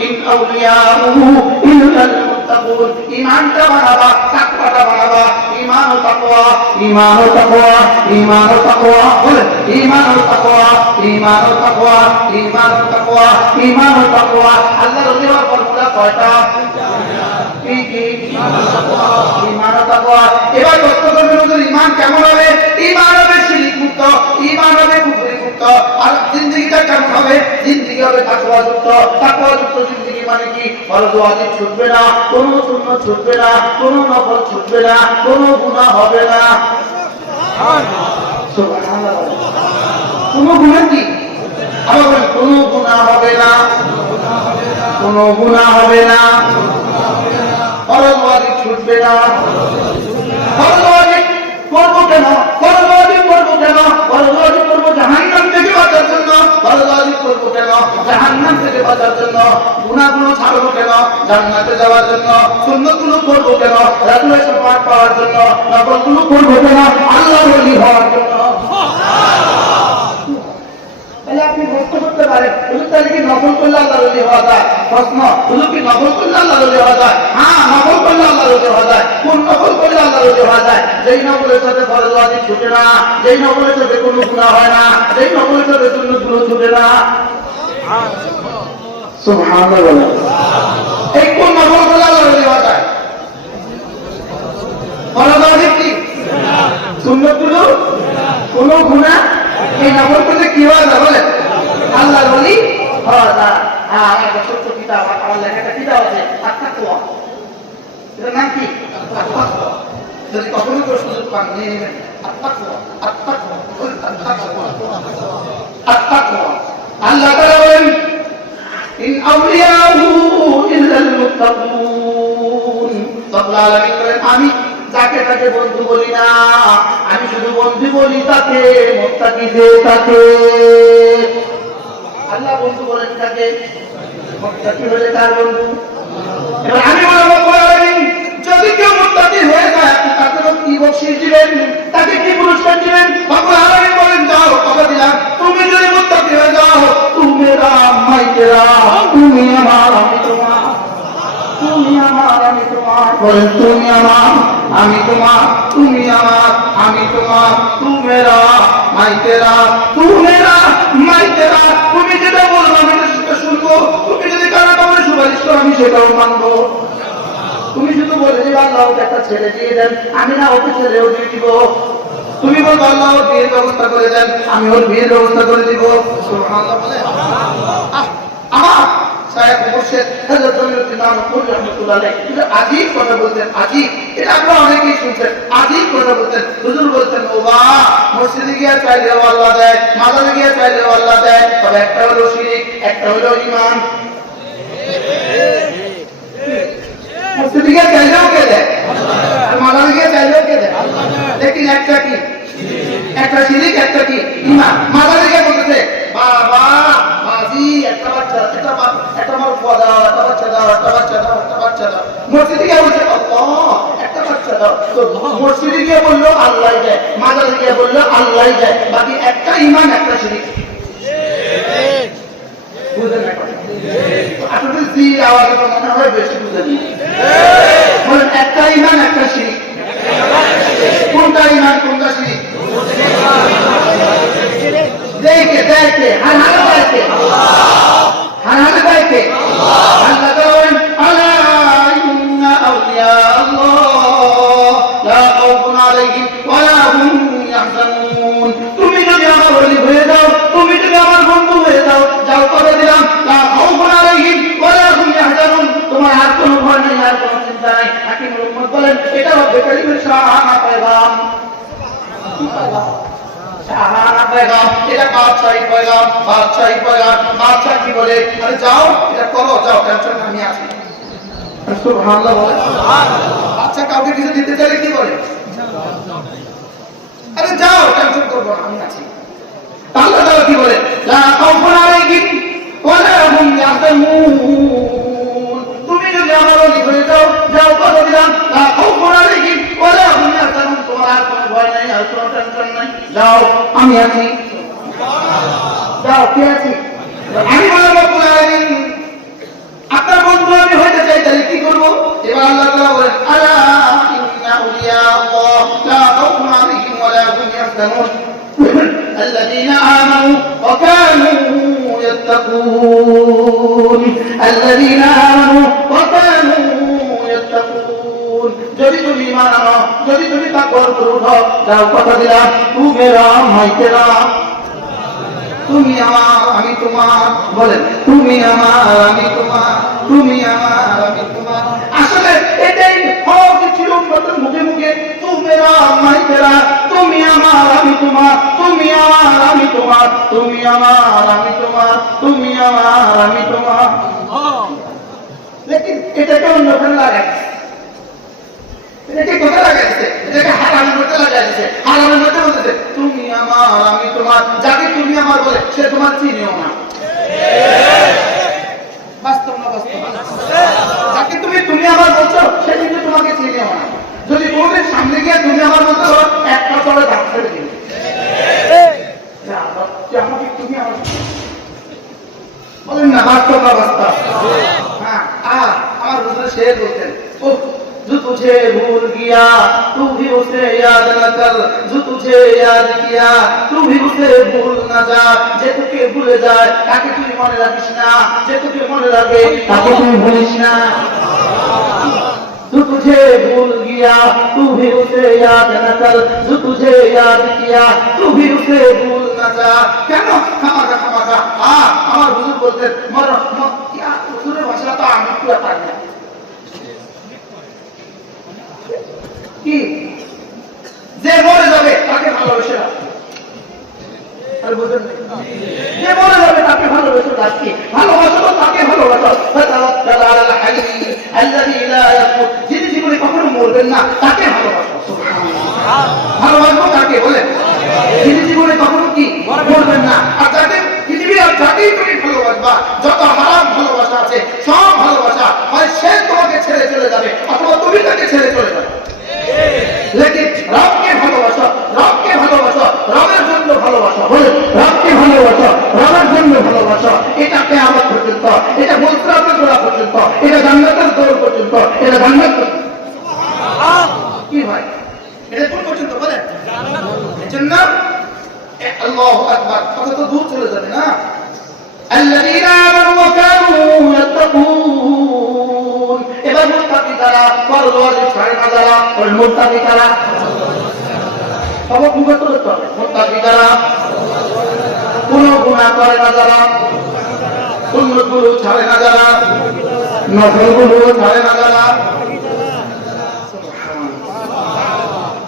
ইন্না আউলিয়াহু ইল্লাল মুত্তাকুন। ঈমানটা বাড়াবা, তাকওয়াটা বাড়াবা। ঈমান ও তাকওয়া, ঈমান ও তাকওয়া, ঈমান ও তাকওয়া। বলেন ঈমান ও তাকওয়া, ঈমান ও তাকওয়া, ঈমান ও তাকওয়া, ঈমান ও তাকওয়া। আল্লাহর ওলি হওয়ার ফর্মুলা কয়টা? কি কি? ঈমান ও তাকওয়া। এবার প্রশ্ন করবেন হুজুর ঈমান কেমন হবে? ঈমান হবে শিরক মুক্ত, ঈমান হবে কুফরি মুক্ত। আর জিন্দেগিটা কেমন হবে? জিন্দেগি হবে তাকওয়া যুক্ত। তাকওয়া যুক্ত জিন্দেগি মানে কি? ফরজ ওয়াজিব ছুটবে না, কোনো সুন্নাত ছুটবে না, কোনো নফল ছুটবে না, কোনো গুনাহ হবে না। সুবহানাল্লাহ। কোনো গুনাহ কি? আবার বলেন কোনো গুনাহ হবে না, কোনো গুনাহ হবে না, ফরজ ওয়াজিব ছুটবে না। ফরজ ওয়াজিব করবো কেন? ফরজ ওয়াজিব করবো কেন? ফরজ ওয়াজিব করবো জাহান্নাম থেকে বাঁচার জন্য। ফরজ ওয়াজিব করবো কেন? জাহান্নাম থেকে বাঁচার জন্য, গুনাহগুলো ছাড়বো কেন, জান্নাতে যাওয়ার জন্য, সুন্নতগুলো করবো কেন, রাসূলের শাফাআত পাওয়ার জন্য, নফলগুলো করবো কেন, আল্লাহর ওলি হওয়ার জন্য। তাহলে আপনি প্রশ্ন করতে পারেন, হুজুর তাহলে কি নফল করলে আল্লাহর ওলি হওয়া যায়? প্রশ্ন, হুজুর কি নফল করলে আল্লাহর ওলি হওয়া যায়? হ্যাঁ, নফল করলে আল্লাহর ওলি হওয়া যায়। কোন নফল করলে আল্লাহর ওলি হওয়া যায়? যেই নফলের সাথে ফরজ ওয়াজিব ছুটে না, যেই নফলের সাথে কোনো গুনাহ হয় না, যেই নফলের সাথে সুন্নতগুলো ছুটে না। সুবহানাল্লাহ। এই কোন নফল করলে আল্লাহর ওলি হওয়া যায়? ফরজ ওয়াজিব কি? সুন্নতগুলো কোনো গুনাহ, এই নফল করলে কি হওয়া যায় বলেন? আল্লাহর ওলি হওয়া যায়। আর একটা ছোট্ট কিতাব, আমার লেখা একটা কিতাব আছে, আত-তাকওয়া। এটার নাম কি? আত-তাকওয়া। যদি কখনো কেউ সুযোগ পান নিয়ে নেবেন। আত-তাকওয়া, আত-তাকওয়া, আত-তাকওয়া, আত-তাকওয়া। আল্লাহ তাআলা বলেন, ইন আউলিয়াহু ইল্লাল মুত্তাকুন। রব্বুল আলামিন বলেন, আমি যাকে তাকে বন্ধু বলি না, আমি শুধু বন্ধু বলি তাকে, মুত্তাকিদের তাকে। আল্লাহ বন্ধু বলেন তাকে, মুত্তাকি হলে তার বন্ধু। এবার আমি বলবো, যদি কেউ মুত্তাকি হয়ে যায় আপনি তাকে কি বকশিশ দিবেন, তাকে কি পুরস্কার দিবেন? রব্বুল আলামিন বলেন, যাও কথা দিলাম, তুমি যদি মুত্তাকি হয়ে যাও, তুমি মেরা মাই তেরা, তুমি আমার আমি তোমার, তুমি আমার আমি তোমার। বলেন, তুমি আমার আমি তোমার, তুমি আমার আমি তোমার, তুমি মেরা মাই তেরা, তুমি মেরা মাই তেরা। তুমি যেটা বলবো আমি সেটা শুনবো, তুমি যদি কারো কারণে সুপারিশ করো আমি সেটাও মানবো। তুমি শুধু বলে দিবে আল্লাহ ওকে একটা ছেলে দিয়ে দেন, আমি না ওকে ছেলেও দিয়ে দিব। তুমি বলবো আল্লাহ ওর বিয়ের ব্যবস্থা করে দেন, আমি ওর বিয়ের ব্যবস্থা করে দিব। সুবহানাল্লাহ বলে আমার সাহেব মুর্শিদ হযরত জমিউদ্দিন নানপুর রাহমাতুল্লাহ আলাইহি কিন্তু আজীব কথা বলতেন, আজীব। এটা আপনারা অনেকেই শুনছেন, আজীব কথা বলতেন। হুজুর বলতেন, ও বা মসজিদে গিয়ে চাইলেও আল্লাহ দেয়, মাজারে গিয়ে চাইলেও আল্লাহ দেয়, তবে একটা হলো শিরক, একটা হলো ঈমান। মসজিদে গিয়ে চাইলেও কে দেয়? আর মাজারে গিয়ে চাইলেও কে দেয়? লেকিন একটা কি? একটা শিরক, একটা কি? ঈমান। মাজারে গিয়ে বলতেছে, বাবা বাজি একটা বাচ্চা, একটা মার দাও, একটা বাচ্চা দাও, একটা বাচ্চা দাও, একটা বাচ্চা দাও। মসজিদে গিয়ে বলছে, আল্লাহ একটা বাচ্চা দাও। তো মসজিদে গিয়ে বললো আল্লাহ দেয়, মাজারে গিয়ে বললো আল্লাহ দেয়, বাকি একটা ঈমান, একটা শিরক। বুঝলেন না কথা? আসলে জি আওয়াজে তো মনে হয় বেশি বুঝেন। বলেন, একটা ঈমান, একটা শিরক। কোনটা ঈমান, কোনটা শিরক? দেখে দেখে হানালে বাইকে হানালে বাইকে আল্লাহ বলেন, আলা ইন্না আউলিয়া আল্লাহ লা খাউফুন আলাইহিম ওয়া লা হুম ইয়াহজানুন। তুমি যদি আমার ওলি হয়ে যাও, তুমি যদি আমার বন্ধু হয়ে যাও, যাও করে দিলাম, লা খাউফুন আলাইহিম ওয়া লা হুম ইয়াহজানুন। তোমার আর কোনো ভয় নেই, আর কোনো চিন্তা নেই। হাকিম রহমত বলেন, এটা রব্বে কারীমের শাহানা পয়গাম। শাহানা পয়গাম, এটা বাদশাহী পয়গাম, বাদশাহী পয়গাম। বাদশাহ কি বলে, আরে যাও এটা করো, যাও, টেনশন আমি আছি। সুবহানাল্লাহ বলে। বাদশাহ কাউকে কিছু দিতে চাইলে কি বলে? আরে যাও, টেনশন করবো না, আমি আছি। আল্লাহ তাআলা কি বলে, লা খাউফুন আলাইহিম ওয়া লা হুম ইয়াহজানুন। তুমি যদি আমার ওলি হয়ে যাও, যাও করে দিলাম, লা খাউফুন আলাইহিম ওয়া লা হুম ইয়াহজানুন। তোমার আর কোনো ভয় নাই, আর কোনো টেনশন নাই, যাও আমি আছি। যাও, কে আছি? আমি বলবো, রব্বুল আলামিন আপনার বন্ধু আমি হইতে চাই, তাহলে কি করবো? এবার আল্লাহ তাআলা বলেন, আলা ইন্না আউলিয়া আল্লাহ লা খাউফুন আলাইহিম ওয়া লা হুম ইয়াহজানুন الذين آمنوا وكانوا يتقون الذين آمنوا وكانوا يتقون। যদি তুমি ঈমান আনো, যদি তুমি তাকওয়ার উপর উঠো, যাও কথা দিলাম, তুমি মেরা মাই তেরা, তুমি আমার আমি তোমার। বলেন, তুমি আমার আমি তোমার, তুমি আমার আমি তোমার। আসলে এটাই হক ছিল উম্মতের মুখে মুখে, তুমি মেরা মাই তেরা, তুমি আমার আমি তোমার, তুমি আমার আমি তোমার, তুমি আমার আমি তোমার, তুমি আমার আমি তোমার। লেকিন এটাকে অন্যখানে লাগাইছে, এটাকে কোথায় লাগাইছে? এটাকে হারামের মধ্যে লাগাইছে। হারামের মধ্যে বলতেছে, তুমি আমার আমি তোমার। যাকে তুমি আমার বলে সে তোমার চিনিও না। বলেন না বাস্তব অবস্থা। হ্যাঁ, আমার হুজুর শের বলতেন, जो तुझे भूल गया तू भी उसे याद न कर, जो तुझे याद किया तू भी उसे भूल न जा। যে তোকে ভুলে যায় তাকে তুই মনে রাখিস না, যে তোকে মনে রাখে তাকে তুই ভুলিস না। जो तुझे भूल गया तू भी उसे याद न कर, जो तुझे याद किया तू भी उसे भूल न जा। কেন খামাখা খামাখা আমার হুজুর বলতেন হুজুরের ভাষা তো আমি পুরো পারি না। কি যে মরে যাবে তাকে ভালোবেসে রাখ, আর বুঝেন যে মরে যাবে তাকে ভালোবেসে রাখি, ভালোবাসো তাকে ভালোবাসো। যিনি জীবনে কখনো মরবেন না তাকে ভালোবাসো। ভালোবাসবো তাকে বলেন যিনি জীবনে কখনো কি মরবেন না। আর যাকে পৃথিবীর আর যাকেই তুমি ভালোবাসবা, যত হারাম ভালোবাসা আছে সব ভালোবাসা হয় সে তোমাকে ছেড়ে চলে যাবে অথবা তুমি তাকে ছেড়ে চলে যাবে। লেকিন রবকে ভালোবাসো, রবকে ভালোবাসো, রবের জন্য ভালোবাসো। বলেন রবকে ভালোবাসো, রবের জন্য ভালোবাসো। এটা কিয়ামত পর্যন্ত, এটা মুসরাতের দোয়া পর্যন্ত, এটা জান্নাতের দৌড় পর্যন্ত, এটা জান্নাত কি ভাই এটা কোন পর্যন্ত বলেন এজন্য আল্লাহু আকবার কত তো দূর চলে যাবে না। الذين آمنوا وكانوا يتقون এবার মুত্তাকি যারা ফরজ ওয়াজিব ছাড়ে না যারা ওই মুত্তাকি যারা সব মুখে তো চলে। মুত্তাকি যারা কোনো গুনাহ করে না যারা, সুন্নতগুলো ছাড়ে না যারা, নফলগুলো ছাড়ে না যারা।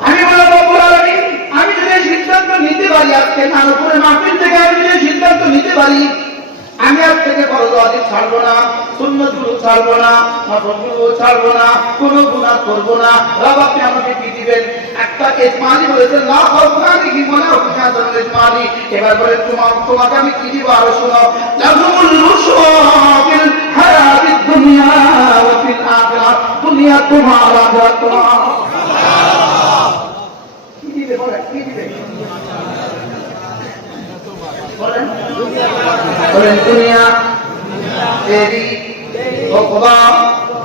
আমি বলবো রব্বুল আলামিন আমি যদি সিদ্ধান্ত নিতে পারি আজকে নানুপুরের মাহফিল থেকে আমি যদি সিদ্ধান্ত নিতে পারি আমি আজ থেকে ফরজ ওয়াজিব ছাড়বো না, সুন্নতগুলো ছাড়বো না, নফলগুলো ছাড়বো না, কোনো গুনাহ করব না। রব আপনি আমাকে কি দিবেন? একটা ইসমাইলি বলেছেন লা খাউফানি কি মনে হচ্ছে না ইসমাইলি। এবার বলেন তোমাকে আমি কি দিব আরো শোনো। লাহুমুল বুশরা ফিল হায়াতিদ দুনিয়া ওয়া ফিল আখিরাহ, দুনিয়া তোমার আখিরাত তোমার। কি দিবে বলেন কি দিবে বলেন বলেন दुनिया तेरी ओ खुदा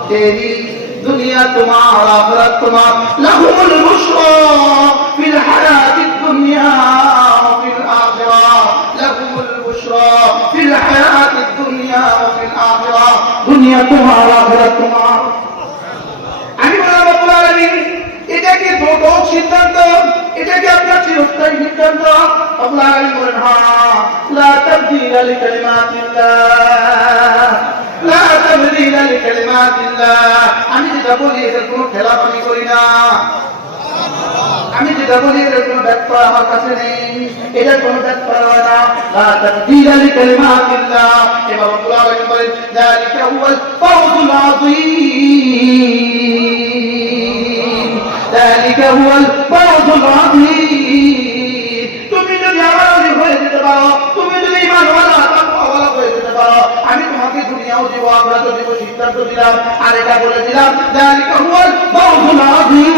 तेरी दुनिया तुम्हारा आखिरत तुम्हारा। लहुल बुशरा फिल हयातिद दुनिया फिल आखिरह, लहुल बुशरा फिल हयातिद दुनिया फिल आखिरह, दुनिया तुम्हारा आखिरत तुम्हारा। আমি বললাম রব্বুল আলামিন এটা কি দুটো সিদ্ধান্ত, এটা কি আপনার চিরস্থায়ী সিদ্ধান্ত? রব্বুল আলামিন বলেন হ্যাঁ, লা তাবদীলা লিকালিমাতিল্লাহ, লা তাবদীলা লিকালিমাতিল্লাহ। আমি যেটা বলি এর কোনো খেলাফ আমি করি না, আমি যেটা বলি এর কোনো ব্যাখ্যা আমার কাছে নেই, এটা কোনো ব্যাখ্যা হয় না। লা তাবদীলা লিকালিমাতিল্লাহ। এবার রব্বুল আলামিন বলেন যালিকা হুয়াল ফাওজুল আযীম, যালিকা হুয়াল ফাওজুল আযীম। তুমি যদি আমার ওলি হয়ে যেতে পারো, তুমি যদি ঈমানওয়ালা তাকওয়াওয়ালা হয়ে যেতে পারো, আমি তোমাকে দুনিয়াও দিব আখিরাতও দিব সিদ্ধান্ত দিলাম। আর এটা বলে দিলাম যালিকা হুয়াল ফাওজুল আযীম।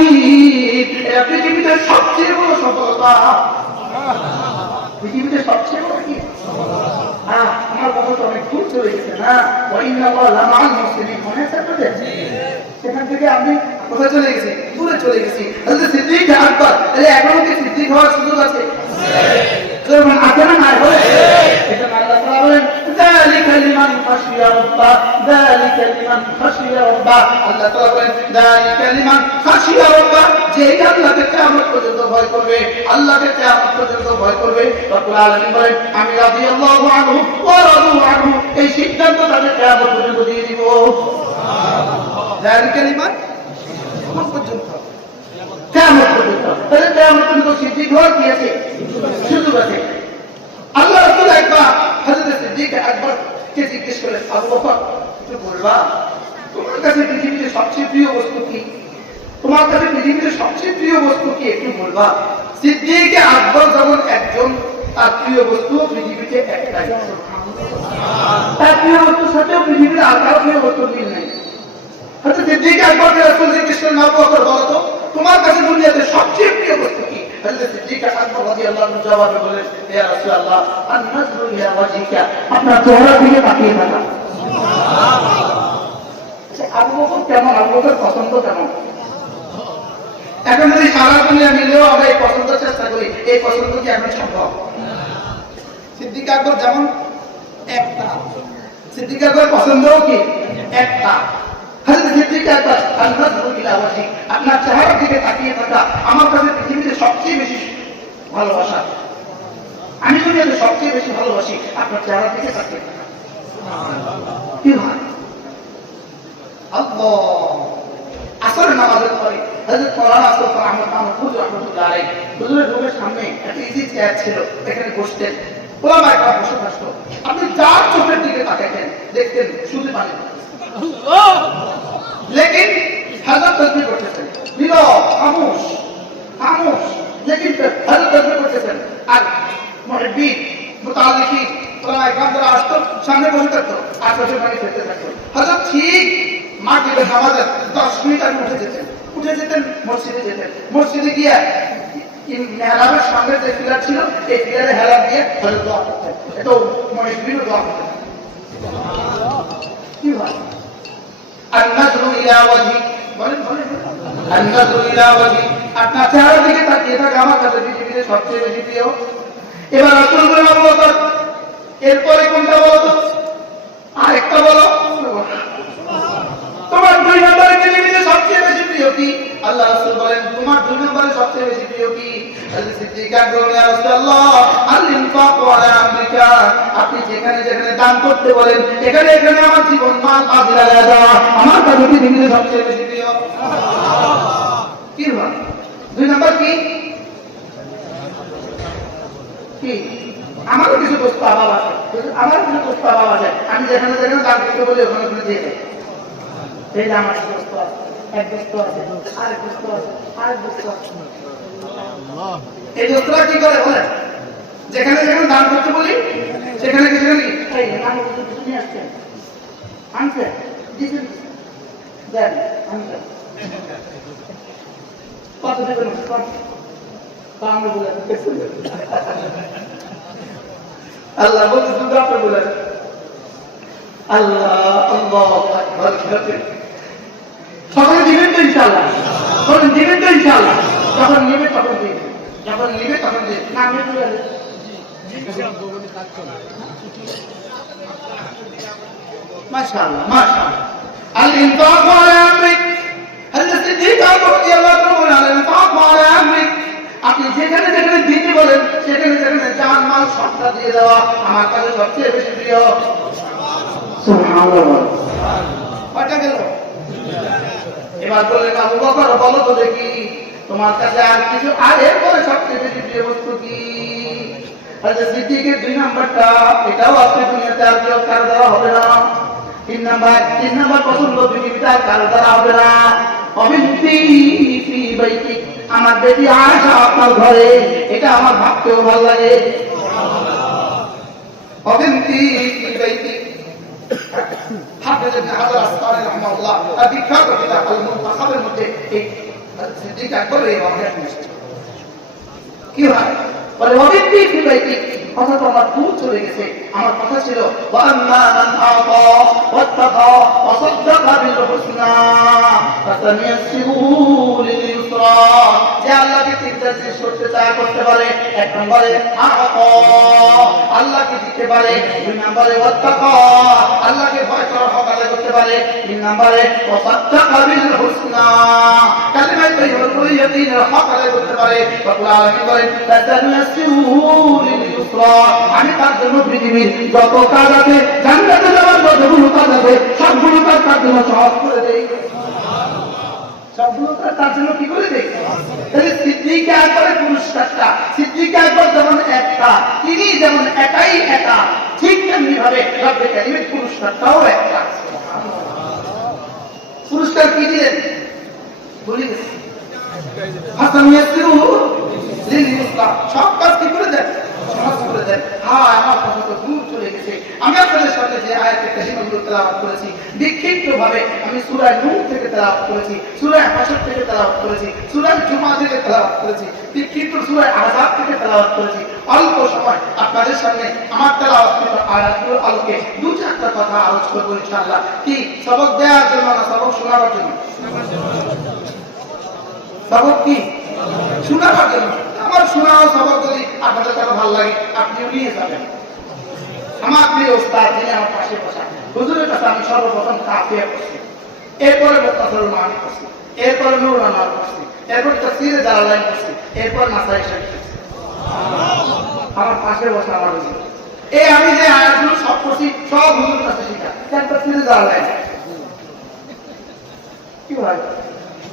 এটা পৃথিবীতে সবচেয়ে বড় সফলতা, পৃথিবীতে সবচেয়ে বড় কি আমার কথা তো অনেক দূর চলে গেছে না। মনে আছে আপনাদের? সেখান থেকে আমি কোথায় চলে গেছি? দূরে চলে গেছি। সিদ্দিক আকবর এখনো কি সিদ্দিক হওয়ার সুযোগ আছে? আছে না নাই বলে এটা আল্লাহ তাআলা বলেন যালিকা লিমান খাশিয়া রাব্বাহ, যালিকা লিমান খাশিয়া রাব্বাহ। আল্লাহ তাআলা বলেন যালিকা লিমান খাশিয়া রাব্বাহ, যে আল্লাহকে কিয়ামত পর্যন্ত ভয় করবে, আল্লাহকে কিয়ামত পর্যন্ত ভয় করবে। রব্বুল আলামিন বলেন আমি রাদিয়াল্লাহু আনহু ওয়া রাদু আনহু, এই সিদ্ধান্ত তাদের কিয়ামত পর্যন্ত দিয়ে দিব। সুবহানাল্লাহ। যালিকা লিমান পর্যন্ত কিয়ামত পর্যন্ত, তাহলে কিয়ামত পর্যন্ত সিদ্দিক হওয়ার কি আছে? সুযোগ আছে। আল্লাহ রাসূল একবার হযরত সিদ্দিক আকবর কে জিজ্ঞেস করলেন আবু বকর তুমি বলবা তোমার কাছে পৃথিবীতে সবচেয়ে প্রিয় বস্তু কি? তোমার কাছে পৃথিবীতে সবচেয়ে প্রিয় বস্তু কি একটু বলবা? সিদ্দিক আকবর যেমন একজন, তার প্রিয় বস্তু পৃথিবীতে একটাই। তার প্রিয় বস্তুর সাথে পৃথিবীর আর কারো প্রিয় বস্তুর মিল নেই। হযরত সিদ্দিক আকবরকে রাসূল জিজ্ঞেস করলেন আবু বকর বলো তো তোমার কাছে দুনিয়াতে সবচেয়ে প্রিয় বস্তু কি? হযরত সিদ্দিক আকবর রাদিয়াল্লাহু আনহু জবাবে বলেন, ইয়া রাসূলুল্লাহ, আন-নাজরু ইলা ওয়াজহিকা, আপনার চেহারার দিকে তাকিয়ে থাকা। আবু বকর কেমন, আবু বকর পছন্দ কেমন? এখন যদি সারা দুনিয়া মিলেও আমরা এই পছন্দ চেষ্টা করি, এই পছন্দ কি এখন সম্ভব? সিদ্দিক আকবর যেমন একটা, সিদ্দিক আকবর পছন্দও কি একটা। হযরত সিদ্দিক আকবর আন-নাজরু ইলা ওয়াজহি, আপনার চেহারার দিকে তাকিয়ে থাকা আমার কাছে পৃথিবীতে সবচেয়ে বেশি ভালোবাসা। আমি দুনিয়াতে সবচেয়ে বেশি ভালোবাসি আপনার চেহারার দিকে তাকিয়ে থাকা। কি হয় আল্লাহ আসরের নামাজের পরে হযরত মাওলানা আশরাফ আহমদ মাহমুদ রাহমাতুল্লাহ আলাইহি হুজুরের রুমের সামনে একটা ইজি চেয়ার ছিল, এখানে বসতেন, ওলামায়ে কেরাম বসে থাকতো। আপনি যার চোখের দিকে তাকাতেন দেখতেন শুধু পানি আল্লাহ, লেকিন হযরত তাসবিহ করতেছেন, নীরব খামোশ খামোশ, লেকিন হযরত তাসবিহ করতেছেন। আর মুহিব্বিন মুতাআল্লিকিন ওলামায়ে কেরাম যারা আসতো সামনে বসে থাকতো আর চোখের পানি ফেলতে থাকতো। হযরত ঠিক মাগরিবের নামাজের 10 মিনিট আগে উঠে যেতেন মসজিদে যেতেন। মসজিদে গিয়ে মেহরাবের সামনে যে পিলার ছিল এই পিলারে হেলান দিয়ে দোয়া করতেন। এটা মুহিব্বিন দোয়া করতেন। কি হয় আন-নাজরু ইলা ওয়াজহি, বলেন বলেন আন-নাজরু ইলা ওয়াজহি, আপনার চেহারার দিকে তাকিয়ে থাকা আমার কাছে পৃথিবীতে সবচেয়ে বেশি প্রিয়। এবার রাসূল বলেন, আবু বকর এরপরে কোনটা বলো তো? আরেকটা বলো। তোমার 2 নম্বরে পৃথিবীতে সবচেয়ে বেশি প্রিয় কি? আল্লাহ রাসূল বলেন, তোমার 2 নম্বরে সবচেয়ে বেশি প্রিয় কি? হযরত সিদ্দিক আকবর, ইয়া রাসূলুল্লাহ, আল-ইনফাক ওয়ালা আমরিকা, আপনি যেখানে যেখানে দান করতে বলেন এখানে এখানে আমার জীবন মাল কাজে লাগায় দেওয়া আমার কাছে পৃথিবীতে সবচেয়ে বেশি প্রিয়। কি হয় 2 নম্বর কি? কি আমারও কিছু প্রস্তাব আছে, আমারও কিছু প্রস্তাব আছে, আমি যেখানে যেখানে দান করতে বলি ওখানে ওখানে দিয়ে দেয়। এই যে আমার দোস্ত আছে, এক দোস্ত আছে, আরেক দোস্ত আছে, আরেক দোস্ত আছে। এই দোস্তরা কি করে বলেন, যেখানে যেখানে দান করতে বলি সেখানে সেখানে এই আমি কিছু নিয়ে আসছেন, আনছে দিছেন, দেন আনছে, কত দেবেন আমরা বলে আল্লাহ বলতে শুধু আপনি বলেন আল্লাহ আল্লাহ আকবার। সকলে দিবেন তো ইনশাআল্লাহ, সকলে দিবেন তো ইনশাআল্লাহ। যখন নিবে তখন দিবেন, যখন নিবে তখন দিবেন, না নিবে মাশাআল্লাহ মাশাআল্লাহ। আল-ইনফাক আলা আমরিক, হযরত সিদ্দিক আকবর রাদিয়াল্লাহু আনহু বলেন, আল-ইনফাক আলা আমরিক, আপনি যেখানে যেখানে দিতে বলেন সেখানে সেখানে জান মাল সবটা দিয়ে দেওয়া আমার কাছে সবচেয়ে বেশি প্রিয়। সুবহানাল্লাহ। কয়টা গেল? এবার বললেন, আবু বকর বলো তো দেখি তোমার কাছে আর কিছু, আর এরপরে সবচেয়ে বেশি প্রিয় বস্তু কি? হযরত সিদ্দিকের 2 নাম্বারটা, এটাও আপনি দুনিয়াতে আর কেউ কারো দ্বারা হবে না। 3 নাম্বার পছন্দ পৃথিবীতে আর কারো দ্বারা হবে না। অবিন্তি ফি বাইতি, আমার বেটি আয়েশা আপনার ঘরে, এটা আমার ভাবতেও ভালো লাগে। অবিন্তি ফি বাইতি, হাফেজ ইবনে হাজার আসকালানী রাহিমাহুল্লাহ তার বিখ্যাত কিতাব আল-মুনতাখাবের মধ্যে এই সিদ্দিক আকবর এই ওয়াকিয়া নিয়েছে। কি হয় বলে অবিন্তি ফি বাইতি, কথা তো আমার ভুল চলে গেছে। আমার কথা ছিল ওয়া আম্মা মান আতা ওয়াত্তাকা ওয়া সাদ্দাকা বিল হুসনা ফাসানুয়াসসিরুহু লিল ইউসরা, যে আল্লাহকে তিনটা জিনিস করতে চায় করতে পারে। 1 নম্বরে আতা, আল্লাহকে দিতে পারে। 2 নম্বরে ওয়াত্তাকা, আল্লাহকে ভয় করা হক আদায় করতে পারে। 3 নম্বরে ওয়া সাদ্দাকা বিল হুসনা, কালিমা তাইয়্যিবাতুল ইয়াকিনের হক আদায় করতে পারে। রব্বুল আলামিন বলেন ফাসানুয়াসসিরুহু লিল ইউসরা, আমি তার জন্য পৃথিবীর যত কাজ আছে, জান্নাতে যাওয়ার যতগুলো কাজ আছে সবগুলো কাজ তার জন্য সহজ করে দেই। সবগুলো কাজ তার জন্য কি করে দেই? তাহলে সিদ্দিক আকবরের পুরস্কারটা, সিদ্দিক আকবর যেমন একটা, তিনি যেমন একাই একা, ঠিক তেমনি ভাবে রব্বে কারীমের পুরস্কারটাও একটা। পুরস্কার কি দিলেন বলি গেছি, হাসান ইয়াসিরুহু লিল ইসলাম, সব কাজ কি করে দেন? সহজ করে দেন। হ্যাঁ, আমার কথা তো দূর চলে গেছে। আমি আপনাদের সামনে যে আয়াতে কারিমাগুলো তেলাওয়াত করেছি, বিক্ষিপ্তভাবে আমি সূরা নূহ থেকে তেলাওয়াত করেছি, সূরা হাশর থেকে তেলাওয়াত করেছি, সূরা জুমা থেকে তেলাওয়াত করেছি, বিক্ষিপ্ত সূরা আহজাব থেকে তেলাওয়াত করেছি। অল্প সময় আপনাদের সামনে আমার তেলাওয়াতকৃত আয়াতগুলোর আলোকে দু চারটা কথা আলোচনা করব ইনশাআল্লাহ। কি সবক দেওয়ার জন্য না সবক শোনাবার জন্য? সবক কি শোনাবার জন্য। আমার শোনাও সবক যদি আপনাদের কাছে ভালো লাগে আপনিও নিয়ে যাবেন। আমার প্রিয় ওস্তাদ যিনি আমার পাশে বসা, হুজুরের কাছে আমি সর্বপ্রথম কাফিয়া করছি, এরপরে মুক্তাসরুল মানি করছি, এরপরে নূরুল আনওয়ার করছি, এরপর তাফসীরে জালালাইন করছি, এরপর নাসাই শরীফ করছি। আমার পাশে বসা আমার হুজুর। এই আমি যে আয়াতগুলো সব করছি সব হুজুরের কাছে শিখা। কেন তাফসীরে জালালাইন কি ভাই?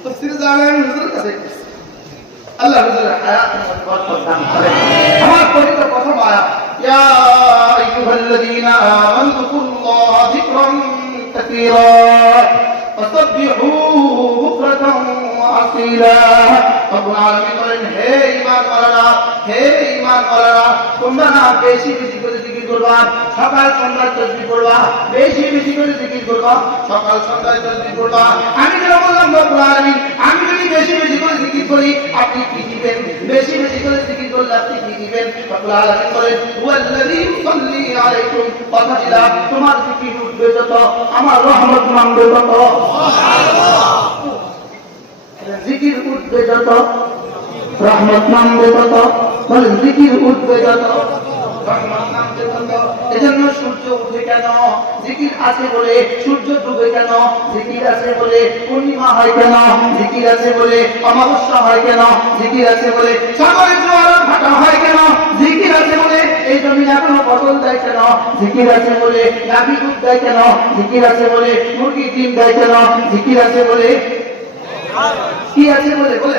তাফসীরে জালালাইন হুজুরের কাছে করছি। আল্লাহ হুজুরের হায়াতের মধ্যে বরকত দান করেন। আমার পবিত্র প্রথম আয়াত, ইয়া আইয়ুহাল্লাযীনা আমানু যকুরুল্লাহা যিকরান কাসীরা ফাসাব্বিহুহু বুকরাতান ওয়া আসীলা। রব্বুল আলামিন বলেন, হে ঈমানওয়ালারা, হে ঈমানওয়ালারা, তোমরা না বেশি বেশি করে জিকির করবা, সকাল সন্ধ্যায় তাসবিহ করবা, বেশি বেশি করে জিকির করবা, সকাল সন্ধ্যায় তাসবিহ করবা। আমি যেন বললাম রব্বুল আলামিন, আমি যদি বেশি বেশি করে জিকির করি আপনি কি দিবেন? বেশি বেশি করে জিকির করলে আপনি কি দিবেন? রব্বুল আলামিন বলেন, হুয়াল্লাযী ইউসাল্লি আলাইকুম, কথা দিলাম তোমার জিকির উঠবে যত আমার রহমত নামবে তত। জিকির উঠবে যত রহমত নামবে তত। বলেন জিকির উঠবে যত রহমত নামবে তত। এজন্য সূর্য উঠে কেন? জিকির আছে বলে। সূর্য ডুবে কেন? জিকির আছে বলে। পূর্ণিমা হয় কেন? জিকির আছে বলে। অমাবস্যা হয় কেন? জিকির আছে বলে। সাগরে জোয়ার ভাটা হয় কেন? জিকির আছে বলে। এই জমিন এখনো ফসল দেয় কেন? জিকির আছে বলে। নাভি দুধ দেয় কেন? জিকির আছে বলে। মুরগি ডিম দেয় কেন? জিকির আছে বলে। কি আছে বলে? বলে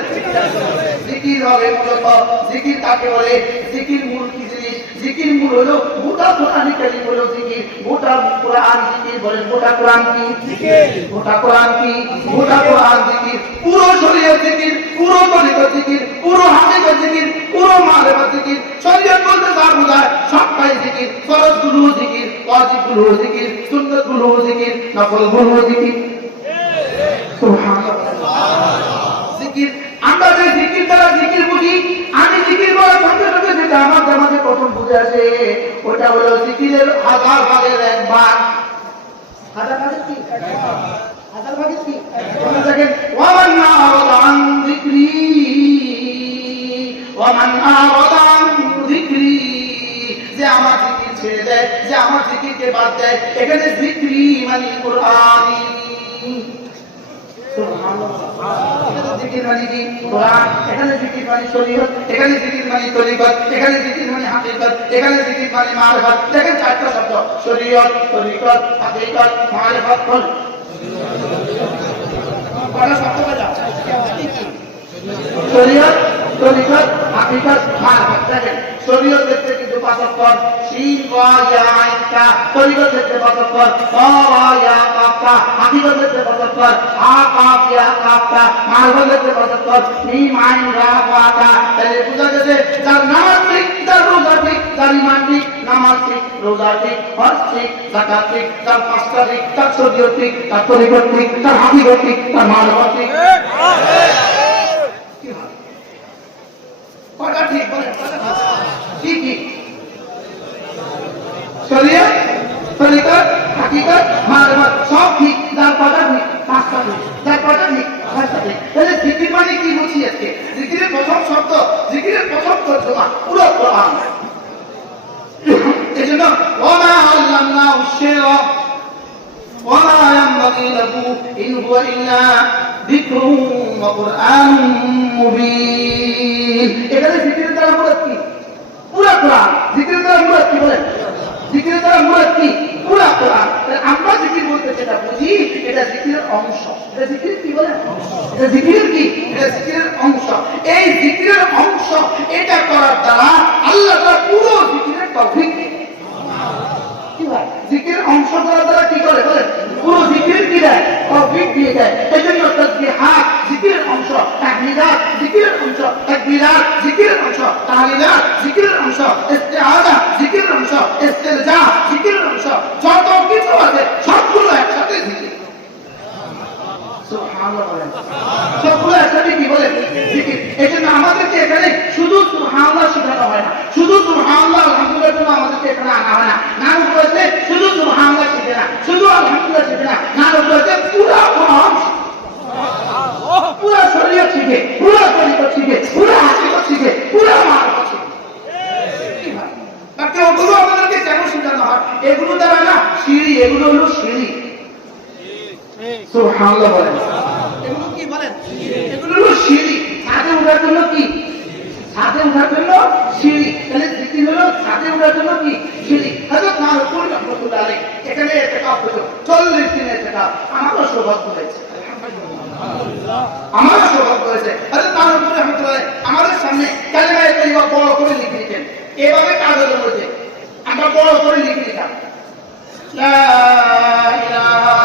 জিকির হবে মূলত। জিকির কাকে বলে? জিকির মূল কি জিনিস? জিকির মূল হলো গোটা কোরআনে কারীম হলো জিকির। গোটা কোরআন জিকির। বলেন গোটা কোরআন কি? জিকির। গোটা কোরআন কি? গোটা কোরআন জিকির। পুরো শরীয়ত জিকির, পুরো তরিকত জিকির, পুরো হাকিকত জিকির, পুরো মারিফাত জিকির। শরীয়ত বলতে যা বোঝায় সবটাই জিকির। ফরজগুলো জিকির, ওয়াজিবগুলো জিকির, সুন্নাতগুলো জিকির, নফলগুলো জিকির। জিকির আমরা যে জিকির দ্বারা জিকির বুঝি, আমি জিকির বলার সঙ্গে সঙ্গে যেটা আমার জামাতে প্রথম বুঝে আসে ওটা হলো জিকিরের হাজার ভাগের এক ভাগ। হাজার ভাগের কি? হাজার ভাগের কি? দেখেন, ওয়ামান আরাদা আন যিকরি, ওয়ামান আরাদা আন যিকরি, যে আমার জিকির ছেড়ে দেয়, যে আমার জিকিরকে বাদ দেয়। এখানে যিকরি মানে কোরআনী। জিকির মানে কি? কোরআন। এখানে জিকির মানে শরীয়ত, এখানে জিকির মানে তরিকত, এখানে জিকির মানে হাকিকত, এখানে জিকির মানে মারিফাত। দেখেন চারটা শব্দ, শরীয়ত, তরিকত, হাকিকত, মারিফাত। কয়টা শব্দ বলা? শরীয়ত, তরিকত, হাকিকত, মারিফাত। দেখেন শরীয়ত দেখতে কিন্তু 5 অক্ষর, শিন ওয়া ইয়া আইন কা। তরিকত দেখতে 5 অক্ষর, তা ওয়া ইয়া কাফ কা। হাকিকত দেখতে 5 অক্ষর, হা কাফ ইয়া কাফ কা। মারিফাত দেখতে 5 অক্ষর, মিম আইন রা ওয়া তা। তাহলে বুঝা গেছে যার নামাজ ঠিক, যার রোজা ঠিক, যার ঈমান ঠিক, নামাজ ঠিক, রোজা ঠিক, হজ ঠিক, যাকাত ঠিক, যার 5টা ঠিক, তার শরীয়ত ঠিক, তার তরিকত ঠিক, তার হাকিকত ঠিক, তার মারিফাত ঠিক। কয়টা ঠিক? বলেন কি কি? শরীয়ত, তরিকত, হাকিকত, মারিফাত সব ঠিক। যার কয়টা ঠিক? 5টা ঠিক। যার কয়টা ঠিক? 5টা ঠিক। তাহলে জিকির মানে কি বুঝি আজকে? জিকিরের প্রথম শব্দ, জিকিরের প্রথম তর্জমা পুরো কোরআন। এজন্য ওয়া আল্লামনাহু শিররা ওয়া মা ইয়ানবাগী লাহু ইন হুয়া ইল্লা যিকরুন ওয়া কুরআনুম মুবিন। এখানে জিকিরের দ্বারা মুরাদ কি? পুরো কোরআন। জিকিরের দ্বারা মুরাদ কি? বলেন জিকিরের দ্বারা মুরাদ কি? পুরো কোরআন। তাহলে আমরা জিকির বলতে যেটা বুঝি এটা জিকিরের অংশ। এটা জিকির কি? বলেন এটা জিকিরের কি? এটা জিকিরের অংশ। এই জিকিরের অংশ এটা করার দ্বারা আল্লাহ তাআলা পুরো জিকিরের তৌফিক দেন। কি ভাই? জিকিরের অংশ করার দ্বারা কি করে? বলেন পুরো জিকির জিকির কি দেয়? তৌফিক দিয়ে দেয়। এজন্য তাসবিহাত জিকিরের অংশ, তাহমিদাত জিকিরের অংশ, তাকবীরাত জিকিরের অংশ, তাহলিলাত জিকিরের অংশ, ইস্তিআযা জিকিরের অংশ, ইস্তিরজা জিকিরের অংশ, যত কিছু আছে সবগুলো একসাথে জিকির। সুবহানাল্লাহ বলেন। সবগুলো একসাথে কি বলে? জিকির। এজন্য আমাদেরকে এখানে শুধু সুবহানাল্লাহ শেখানো হয় না, শুধু সুবহানাল্লাহ আলহামদুলিল্লাহ জন্য আমাদেরকে এখানে আনা হয় না। নাম করেছে শুধু সুবহানাল্লাহ শিখে না, শুধু আলহামদুলিল্লাহ শিখে না, নাম করেছে পুরা কোরআন, পুরা শরীয়ত শিখে, পুরা তরিকত শিখে, পুরা হাকিকত শিখে, পুরা মারফত শিখে। তাকে ওগুলো আমাদেরকে কেন শেখানো হয়? এগুলো দ্বারা না সিঁড়ি, এগুলো হলো সিঁড়ি। সুবহানাল্লাহ বলেন। এগুলো কি বলেন? এগুলো হলো সিঁড়ি। ছাদে ওঠার জন্য কি? ছাদে ওঠার জন্য সিঁড়ি। তাহলে জিকির হলো ছাদে ওঠার জন্য কি? সিঁড়ি। হযরত নারকুল রাহমাতুল্লাহ আলাইহি এখানে ইতিকাফ হলো 40 দিনের ইতিকাফ। আমারও সৌভাগ্য হয়েছে, আলহামদুলিল্লাহ, আমারও সৌভাগ্য হয়েছে। হযরত নারকুল রাহমাতুল্লাহ আলাইহি আমাদের সামনে কালেমায়ে তাইয়্যিবা বড় করে লিখে দিতেন। এভাবে কাগজের মধ্যে আমরা বড় করে লিখে দিতাম, লা ইলাহা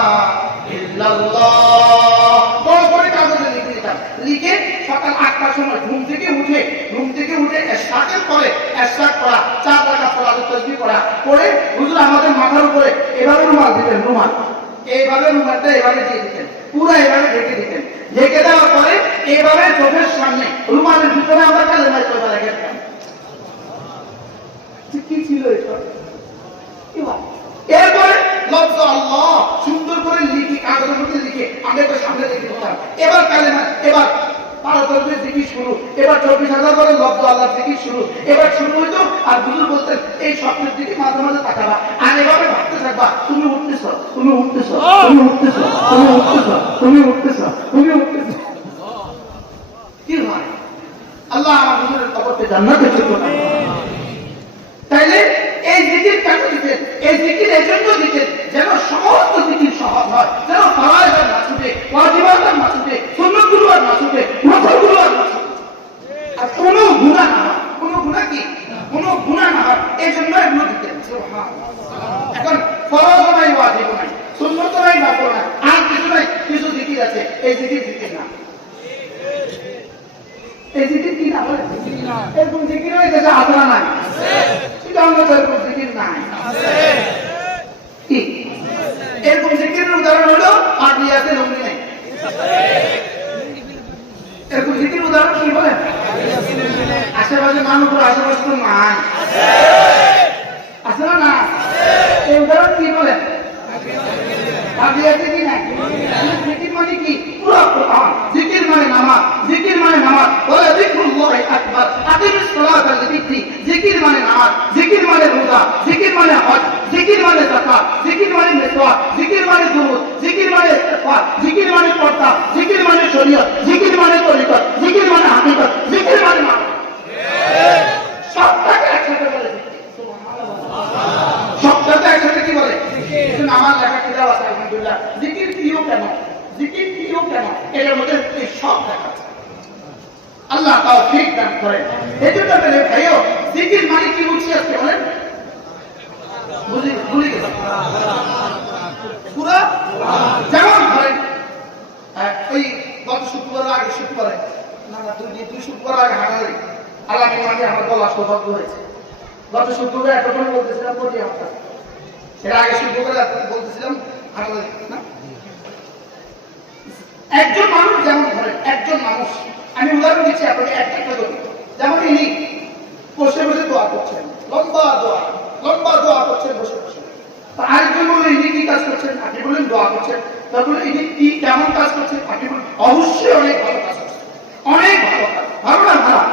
ইল্লাল্লাহ, বড় করে কাগজে লিখে দিতাম। লিখে সকাল 8টার সময় ঘুম থেকে উঠে ইশরাকের পরে ইশরাক পড়া, 4 রাকাত পড়া, তাসবিহ পড়া পড়ে হুজুর আমাদের মাথার উপরে এভাবে রুমাল দিতেন, রুমাল এইভাবে রুমালটা এভাবে দিয়ে দিতেন, পুরো এভাবে ঢেকে দিতেন। ঢেকে দেওয়ার পরে এইভাবে চোখের সামনে রুমালের ভিতরে আমরা কালেমায়ে তাইয়্যিবা রেখে দিতাম। কি ছিল এটা? এরপরে লফজ আল্লাহ সুন্দর করে লিখে কাগজের মধ্যে লিখে আমরা এটা সামনে লিখে দিতাম। এবার কালেমা, এবার 12 জিকির শুরু, এবার 24,000 করে লফজ আল্লাহ জিকির শুরু। এবার শুরু হইতো আর হুজুর বলতেন এই স্বপ্নের দিকে মাঝে মাঝে তাকাবা আর এভাবে ভাবতে থাকবা, তুমি উঠতেছো, তুমি উঠতেছো, তুমি উঠতেছো, তুমি উঠতেছো, তুমি উঠতেছো, তুমি উঠতেছো। কি হয়? আল্লাহ আমার হুজুরের কবরকে জান্নাতে চলে যায়। তাইলে এই জিকির কেন দিতেন? এই জিকির এজন্য দিতেন যেন সমস্ত জিকির সহজ হয়, যেন ফরজ আর না ছুটে, ওয়াজিবাত আর না ছুটে, সুন্নতগুলো আর না ছুটে, নফলগুলো আর না ছুটে, আর কোনো গুনাহ না হয়। কোনো গুনাহ কি? কোনো গুনাহ না হয়, এই জন্য এগুলো দিতেন। সুবহানাল্লাহ। এখন ফরজ নাই, ওয়াজিব নাই, সুন্নত নাই, নফল নাই, আর কিছু নাই, কিছু জিকির আছে, এই জিকির দিতেন না। এই জিকির কি না বলে? এরকম জিকির হয়ে গেছে, আদরা নাই, এরকম জিকির নাই, এরকম জিকিরের উদাহরণ হলো আদিয়াতে লঙ্গি নাই। এরকম জিকির উদাহরণ কি বলেন? আশেপাশে মানুষ, আশেপাশে তো নাই, আছে না? না, এই উদাহরণ কি বলেন? আদিয়াতে কি নাই? জিকির মানে কি? পুরো কোরআন। জিকির মানে নামাজ, জিকির মানে নামাজ। বলে যিকরুল্লাহি আকবার, আকিমিস সালাতা লিযিকরি। জিকির মানে নামাজ, জিকির মানে রোজা, জিকির মানে হজ, জিকির মানে যাকাত, জিকির মানে মিসওয়াক, জিকির মানে দুরূদ, জিকির মানে ইস্তিগফার, জিকির মানে পর্দা, জিকির মানে শরীয়ত, জিকির মানে তরিকত, জিকির মানে হাকিকত, জিকির মানে মানব। সবটাকে একসাথে বলে সুবহানাল্লাহ। সবটাকে একসাথে কি বলে? কিন্তু আমার লেখা কিতাব আছে আলহামদুলিল্লাহ, জিকির প্রিয় কেন, জিকির প্রিয় কেন, এর মধ্যে সব লেখা আছে। আল্লাহ তৌফিক দান করেন। এজন্য বলে ভাইও, জিকির মানে কি বুঝছি আজকে বলেন? ভুলে গেছি পুরা। যেমন ধরেন ওই গত শুক্রবার আগে, শুক্রবারে না, দুই শুক্রবার আগে হাঁটালে আল্লাহ আমাকে আমার গলা সৌভাগ্য হয়েছে। গত শুক্রবার এতক্ষণ বলতেছিলাম কোটি আপনার, এর আগে শুক্রবার বলতেছিলাম হাঁটালে না। একজন মানুষ, যেমন ধরেন একজন মানুষ, আমি উদাহরণ দিচ্ছি আপনাকে একটা করি। যেমন ইনি বসে বসে দোয়া করছেন, লম্বা দোয়া করছেন বসে বসে। আরেকজন বললেন ইনি কি কাজ করছেন? আপনি বললেন দোয়া করছেন। তারপরে ইনি কি কেমন কাজ করছেন? আপনি বললেন অবশ্যই অনেক ভালো কাজ করছেন, অনেক ভালো কাজ। ভালো না খারাপ?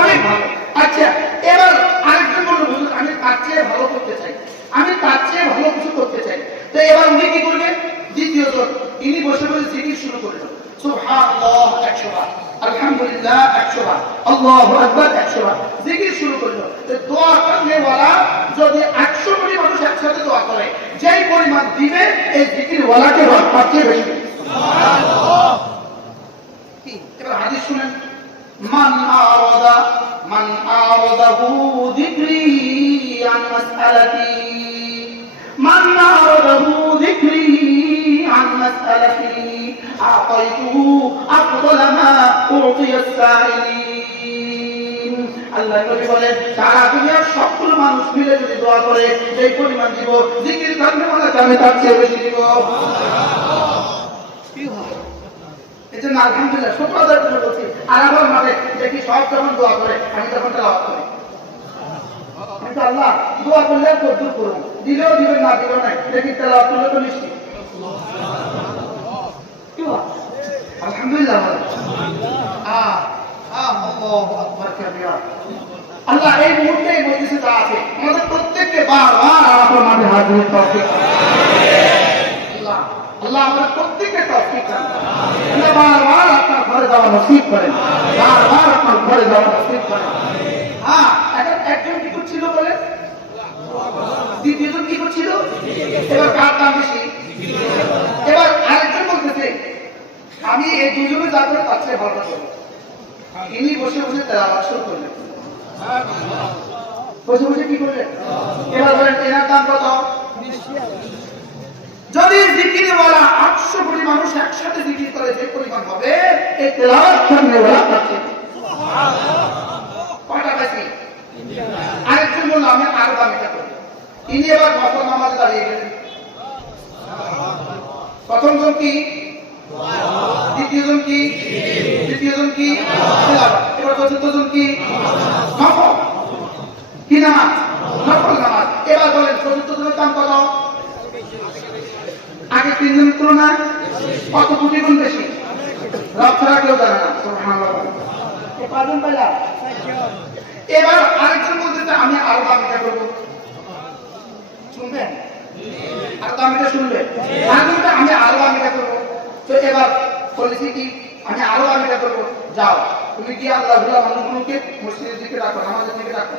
অনেক ভালো। আচ্ছা, এবার আরেকজন বললো হুজুর আমি তার চেয়ে ভালো করতে চাই, আমি তার চেয়ে ভালো কিছু করতে চাই। তো এবার উনি কি করবেন? দ্বিতীয়জন ইনি বসে বসে জিকির শুরু করলেন, সুবহানাল্লাহ 100 বার, আলহামদুলিল্লাহ 100 বার, আল্লাহু আকবার 100 বার জিকির শুরু করলো। দোয়া করলে ওয়ালা যদি 100 কোটি মানুষ একসাথে দোয়া করে, যেই পরিমাণ দিবে এই জিকির ওয়ালাকে রব পাচ্ছে বেশি। সুবহানাল্লাহ। কি এবার হাদিস শুনেন, মান আরাদাহু যিকরি আন মাসআলাতি, মান আরাদাহু যিকরি আন ওয়ালামা উতিয়াস সাইলিন। আল্লাহ নবী বলেন সারা দুনিয়ার সবগুলো মানুষ মিলে যদি দোয়া করে সেই পরিমাণ দিব, জিকির করলে ওনাকে আমি তার চেয়ে বেশি দিব। কি হয় এই জন্য আলহামদুলিল্লাহ 17,000 করে বলছি। আর আমার মাঝে দেখি সব যখন দোয়া করে আমি তখন তেলাওয়াত করি। কিন্তু আল্লাহ দোয়া করলে তো দূর করুন, দিলেও দিবেন না দিলেও নাই, দেখি তেলাওয়াত করলে তো নিশ্চিত। কি হয় আলহামদুলিল্লাহ। আল্লাহ এই মুহূর্তে এই মজলিসে যা আছে আমাদের প্রত্যেককে বারবার আপনার মাঝে হাজির তৌফিক আল্লাহ আল্লাহ আমাদের প্রত্যেককে তৌফিক দান। আল্লাহ বারবার আপনার ঘরে যাওয়া নসিব করেন, বারবার আপনার ঘরে যাওয়া নসিব করেন। হ্যাঁ, এখন একজন কি করছিল বলে, দ্বিতীয়জন কি করছিল, এবার কার দাম বেশি? এবার আরেকজন বলতেছে আমি এই দুজনে যা করে তার চেয়ে ভালো করবো। ইনি বসে বসে তেলাওয়াত শুরু করলেন, বসে বসে কি করলেন? এবার বলেন এনার দাম কত? যদি জিকির ওয়ালা 800 কোটি মানুষ একসাথে জিকির করে যে পরিমাণ হবে, এই তেলাওয়াত করনেওয়ালা পাচ্ছে কয়টা বেশি? আরেকজন বলল আমি আরো দামিটা করি। ইনি এবার নফল নামাজে দাঁড়িয়ে গেলেন। প্রথমজন কি, দ্বিতীয়জন কি, তৃতীয়জন কি, এবার চতুর্থজন কি, নফল কি নামাজ, নফল নামাজ। এবার বলেন চতুর্থজনের দাম কত? আগে তিনজনের তুলনায় কত কোটি গুণ বেশি? রব ছাড়া কেউ জানে না। কজন পাইলাম? এবার আরেকজন বলতে আমি আরো দামিটা করবো, শুনবেন? আর দামিটা শুনবেন? আমি আরো দামিটা করবো। তো এবার বলেছি কি আমি আরো দামিটা করবো, যাও তুমি কি আল্লাহ মানুষগুলোকে মসজিদের দিকে রাখো, আমাদের দিকে রাখো।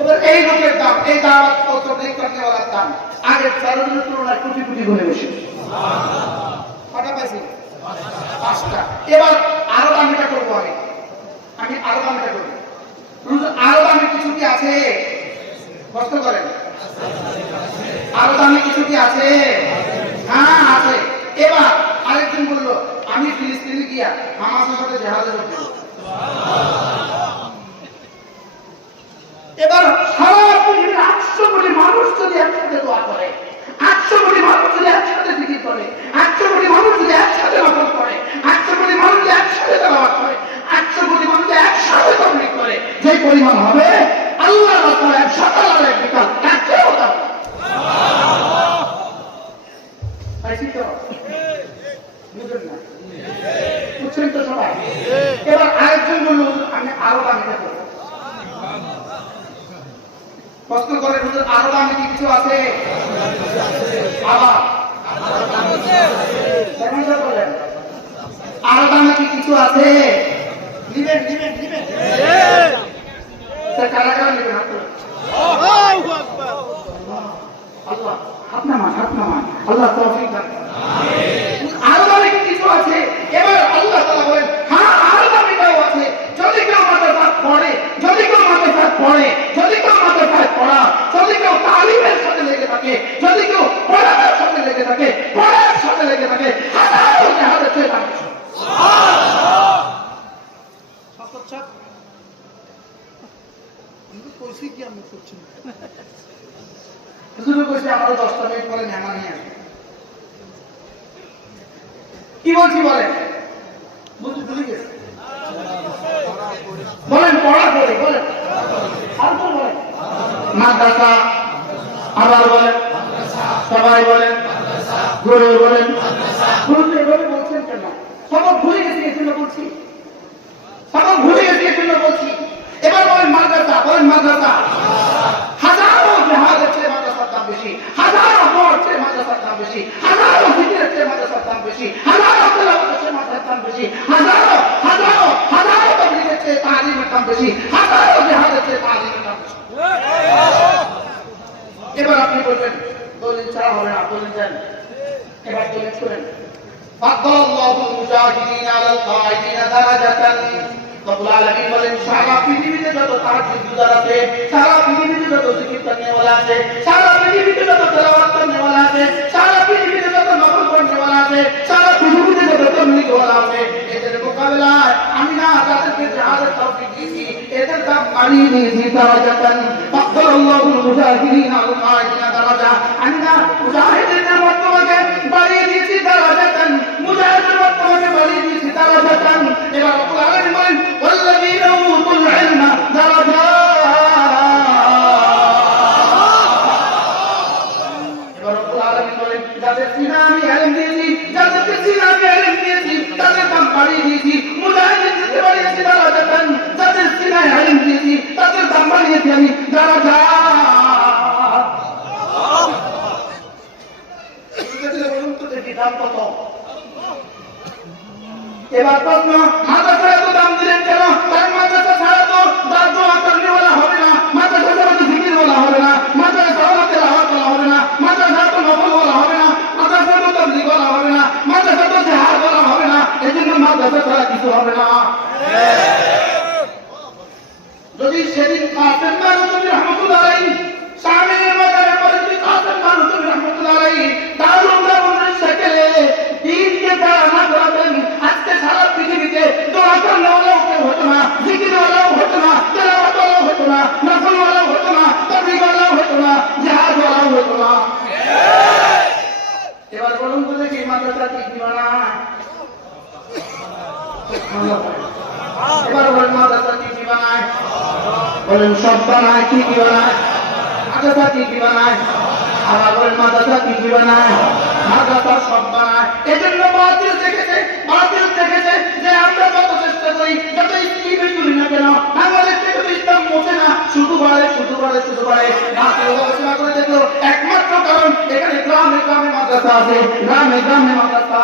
এবার এই লোকের দাম, এই দাওয়াত পত্র করনেওয়ালার দাম আগের 4 দিনের তুলনায় কোটি কোটি গুণে বেশি। কটা পাইছি? 5টা। এবার আরো দামিটা করবো, আমি আরো দামিটা করবো। আরো দামি কিছু কি আছে? কষ্ট করেন, আরো দামি কিছু কি আছে? হ্যাঁ আছে। এবার আরেকজন বললো আমি ফিলিস্তিনে গিয়া হামাসের সাথে জেহাদে যোগ দেব। এবার সারা পৃথিবীর 800 কোটি মানুষ যদি একসাথে দোয়া করে, 800 কোটি মানুষ যদি একসাথে জিকির করে, 800 কোটি মানুষ যদি একসাথে নফল করে, 800 কোটি মানুষ যদি একসাথে তেলাওয়াত করে, 800 কোটি মানুষ যদি একসাথে তাবলীগ করে, যে পরিমাণ হবে আল্লাহর রাস্তায় এক সকাল আর এক বিকাল তার চেয়েও দাম। পাইছি তো? বুঝলেন না? বুঝছেন তো সবাই? এবার আরেকজন বলল আমি আরো দামিটা করবো। প্রশ্ন করে আরো দামে কি কিছু আছে? আরো দামে কি কিছু আছে? নিবেন নিবেন নিবেন, কারা কারা নিবেন? আল্লাহ হাত নামান, হাত নামান, আল্লাহ তৌফিক দান। আরো দামে কি কিছু আছে? এবার আল্লাহ তাআলা বলেন হ্যাঁ আরো দামিটাও আছে। যদি কেউ মাদ্রাসা পড়ে, যদি কেউ মাদ্রাসা পড়ে, যদি কেউ মাদ্রাসায় পড়া, যদি কেউ তালিমের সাথে লেগে থাকে, যদি কেউ পড়ার সাথে লেগে থাকে, পড়ার সাথে লেগে থাকে, হাজারো জাহাজের চেয়ে দামি। আমারও 10টা মিনিট পরে মেহমান নিয়ে আসবে। কি বলছি বলেন? বুঝতে ভুলে গেছে? বলেন পড়া করে বলেন, আর তো বলেন মাদ্রাসা, আবার বলেন সবাই বলেন, ঘুরে বলেন, ঘুরতে এভাবে বলছেন কেন? সবক ভুলে গেছি এজন্য বলছি, সবক ভুলে গেছি এজন্য বলছি। এবার বলেন মাদ্রাসা, বলেন মাদ্রাসা। হাজারো জেহাদের চেয়ে মাদ্রাসার দাম বেশি, হাজারো পড়ার চেয়ে মাদ্রাসার দাম বেশি, হাজারো জিকিরের চেয়ে মাদ্রাসার দাম বেশি, হাজারো তেলাওয়াতের চেয়ে মাদ্রাসার দাম বেশি, হাজারো হাজারো হাজারো তাবলীগের চেয়ে তালিমের দাম বেশি, হাজারো জিহাদের চেয়ে তালিমের দাম বেশি। এবার আপনি বলবেন দলিল ছাড়া হবে না, দলিল দেন। এবার দলিল করেন ফাদাল্লাহুল মুজাহিদিনা আলাল কাঈদিনা দারাজাতান। রব্বুল আলামিন বলেন সারা পৃথিবীতে যত তাহাজ্জুদ গুজার আছে, সারা পৃথিবীতে যত জিকির করনেওয়ালা আছে, সারা পৃথিবীতে যত তেলাওয়াত করনেওয়ালা আছে, সারা পৃথিবীতে যত হবে, সারা পৃথিবীতে যত তবলিগওয়ালা হবে, এদের মোকাবেলায় আমি না যাদেরকে জিহাদের তৌফিক দিয়েছি, এদের দাম বাড়িয়ে দিয়েছি দারাজাতান ফাদদালাল্লাহুল মুজাহিদিন আল কায়িদিনা দারাজা। আমি না মুজাহিদিনের মর্তবাকে বাড়িয়ে দিয়েছি দারাজাতান, মুজাহিদের মর্তবাকে বাড়িয়ে দিয়েছি দারাজাতান। এবার রব্বুল আলামিন বলেন ওয়াল্লাযীনা উতুল ইলমা দারাজাত। এবার রব্বুল আলামিন বলেন যাদের সিনা আমি ইলম দিয়েছি, যাদেরকে সিনা আমি ইলম দিয়েছি, তাদের দাম বাড়িয়ে দিয়েছি, মুজাহিদদেরকে বাড়িয়েছি দারাজাতান, যাদের সিনা ইলম দিয়েছি তাদের দাম বাড়িয়েছি আমি দারাজাত। বলুন তো দেখি দাম কত? এবার প্রশ্ন, মাদ্রাসা এত দাম দিলেন কেন? কারণ মাদ্রাসা ছাড়া তো দোয়া করনেওয়ালা হবে না, মাদ্রাসা ছাড়া তো জিকির বলা হবে না, মাদ্রাসা ছাড়া তো তেলাওয়াত বলা হবে না, মাদ্রাসা তো নফল বলা হবে না, মাদ্রাসা তো তাবলীগ বলা হবে না, মাদ্রাসা তো জিহাদ বলা হবে না, এজন্য মাদ্রাসা ছাড়া কিছু হবে না। যদি সেদিন কাসেম নানুতুবি রহমাতুল্লাহ আলাইহি সামনের বাজারে পরিচিত কাসেম নানুতুবি রহমাতুল্লাহ আলাইহি দারুল উলুমের শেখে দিনকে তারা না করাতেন, আজকে সারা পৃথিবীতে দোয়া করনেওয়ালাও কেউ হতো না, জিকিরওয়ালাও হতো না, তেলাওয়াতওয়ালাও হতো না, নফলওয়ালাও হতো না, তাবলীগওয়ালাও হতো না, জিহাদওয়ালাও হতো না। এবার বলুন তো দেখি মাদ্রাসা কি বানায়? এবার বলেন মাদ্রাসা কি বানায়? বলেন সব বানায়। কি বানায়? মাদ্রাসা কি বানায়? আবার বলেন মাদ্রাসা কি বানায়? মাদ্রাসা সব বানায়। এজন্য বাতিল দেখেছে যে আমরা যত চেষ্টা করি, যত স্কিমে তুলি না কেন, বাংলাদেশ থেকে তো ইসলাম মোছে না, শুধু বাড়ে। বাতিল গবেষণা করে দেখলো একমাত্র কারণ এখানে গ্রামে মাদ্রাসা আছে, গ্রামে মাদ্রাসা,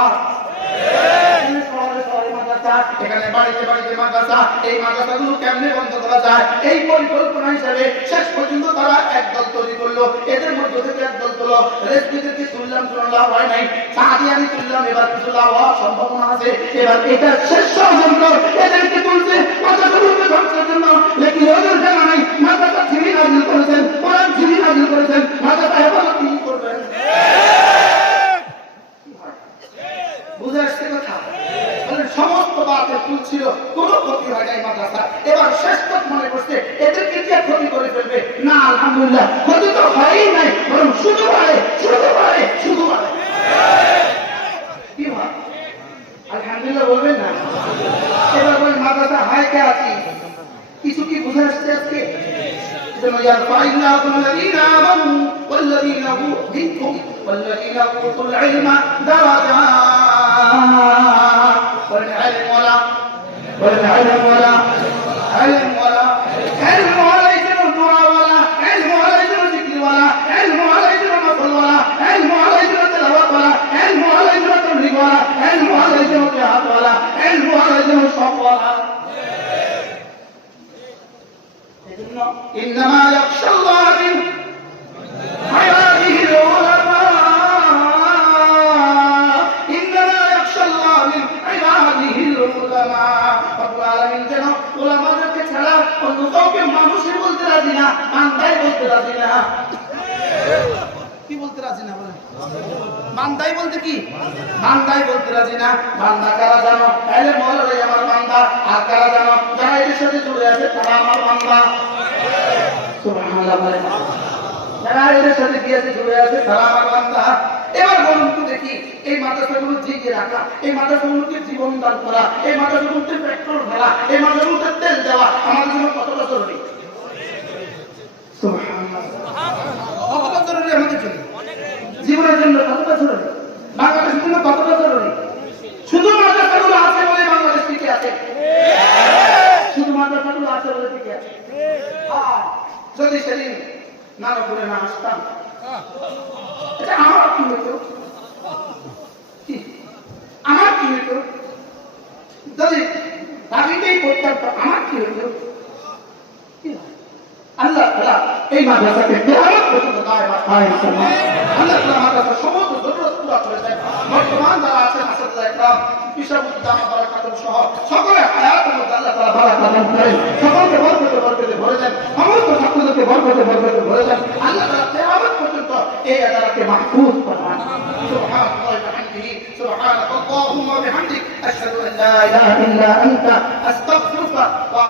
এখানে বাড়িতে মাদ্রাসা। এই মাদ্রাসাগুলো কেমনে বন্ধ করা যায়, এই পরিকল্পনা হিসাবে শেষ পর্যন্ত তারা একদল তৈরি করলো। এদের মধ্যে থেকে একদল তুলো, রেসপিদেরকে তুললাম, কোনো লাভ হয় নাই, সাহায্যে আমি তুললাম, এবার কিছু লাভ হওয়ার সম্ভাবনা আছে। এবার এটা শেষ ষড়যন্ত্র, এদেরকে তুলছে মাদ্রাসাগুলোকে ধ্বংসের জন্য। লেকিন ওদের জানা নাই মাদ্রাসা ছিঁড়ি নাজিল করেছেন, কোরআন ছিঁড়ি নাজিল করেছেন, মাদ্রাসা হেফাজত তিনি করবেন। বুঝে আসছে কথা? সমস্ত বাতের ফুল ছিল, কোনো ক্ষতি হয় নাই মাদ্রাসা। এবার শেষ পথ মনে করছে এদেরকে কে ক্ষতি করে ফেলবে? না, আলহামদুলিল্লাহ ক্ষতি তো হয়ই নাই, বরং শুধু বাড়ে। কি ভাই আলহামদুলিল্লাহ বলবেন না? এবার বলেন মাদ্রাসা হয় কে আছি? কিছু কি বুঝে আসছে আজকে? الذين آمنوا والذين منكم والذين أوتوا العلم درجات والعلم ولا علم ولا يجر الدعاء ولا علم ولا يجر الذكر ولا علم ولا يجر النفل ولا علم ولا يجر التلاوة ولا علم ولا يجر التبليغ ولا علم ولا يجر الجهاد ولا علم ولا يجر الصف ولا إنما يخشى الله من عباده العلماء إنما يخشى الله من عباده العلماء رب العالمين যেন উলামাদেরকে ছাড়া অন্য কাউকে মানুষই বলতে রাজি না, বান্দাই বলতে রাজি না। কি বলতে রাজি না? বলেন বান্দাই বলতে কি? বান্দাই বলতে রাজি না। বান্দা কারা জানো? তাহলে মৌলানা আমার বান্দা। আর কারা জানো? যারা এর সাথে জুড়ে আছে তারা আমার বান্দা। সুবহানাল্লাহ বলেন। যারা এর সাথে গিয়েছে জুড়ে আছে তারা আমার বান্দা। এবার বলুন তো দেখি এই মাদ্রাসাগুলো জিকে রাখা, এই মাদ্রাসাগুলোকে জীবন দান করা, এই মাদ্রাসাগুলোতে পেট্রোল ঢালা, এই মাদ্রাসাগুলোতে তেল দেওয়া আমাদের জন্য কতটা জরুরি? সুবহানাল্লাহ কতটা জরুরি আমাদের জন্য? জীবনের জন্য কতটা জরুরি? বাংলাদেশের জন্য কতটা জরুরি? শুধু মাদ্রাসাগুলো আছে বলে বাংলাদেশ টিকে আছে। শুধু মাদ্রাসাগুলো আছে বলে টিকে আছে। যদি সেদিন নারপুরে না আসতাম, এটা আমার কি হতো? আমার কি হতো? যদি দাবিতেই করতাম তো আমার কি হতো? আল্লাহ তাআলা এই মাদ্রাসাকে কিয়ামত পর্যন্ত দায়মত করবেন। আল্লাহ তাআলা মাদ্রাসার সমস্ত জরুরত পুরো করে দেন। বর্তমান যারা আছেন আসাদুল্লাহ ইকরাম, বিশ্ববিদ্যালয় বারাকাতুহ সহ সকলে হায়াতের মধ্যে আল্লাহ তাআলা বারাকাত দান করেন। সকলকে বরকতে ভরে দেন। সমস্ত ছাত্রদেরকে বরকতে ভরে দেন। আল্লাহ তাআলা কিয়ামত পর্যন্ত এই আদালতকে মাহফুজ করেন। সুবহানাল্লাহি ওয়া বিহামদিহি সুবহান আল্লাহুম্মা বিহামদিক আশহাদু আল্লা ইলাহা ইল্লা আনতা আস্তাগফিরুকা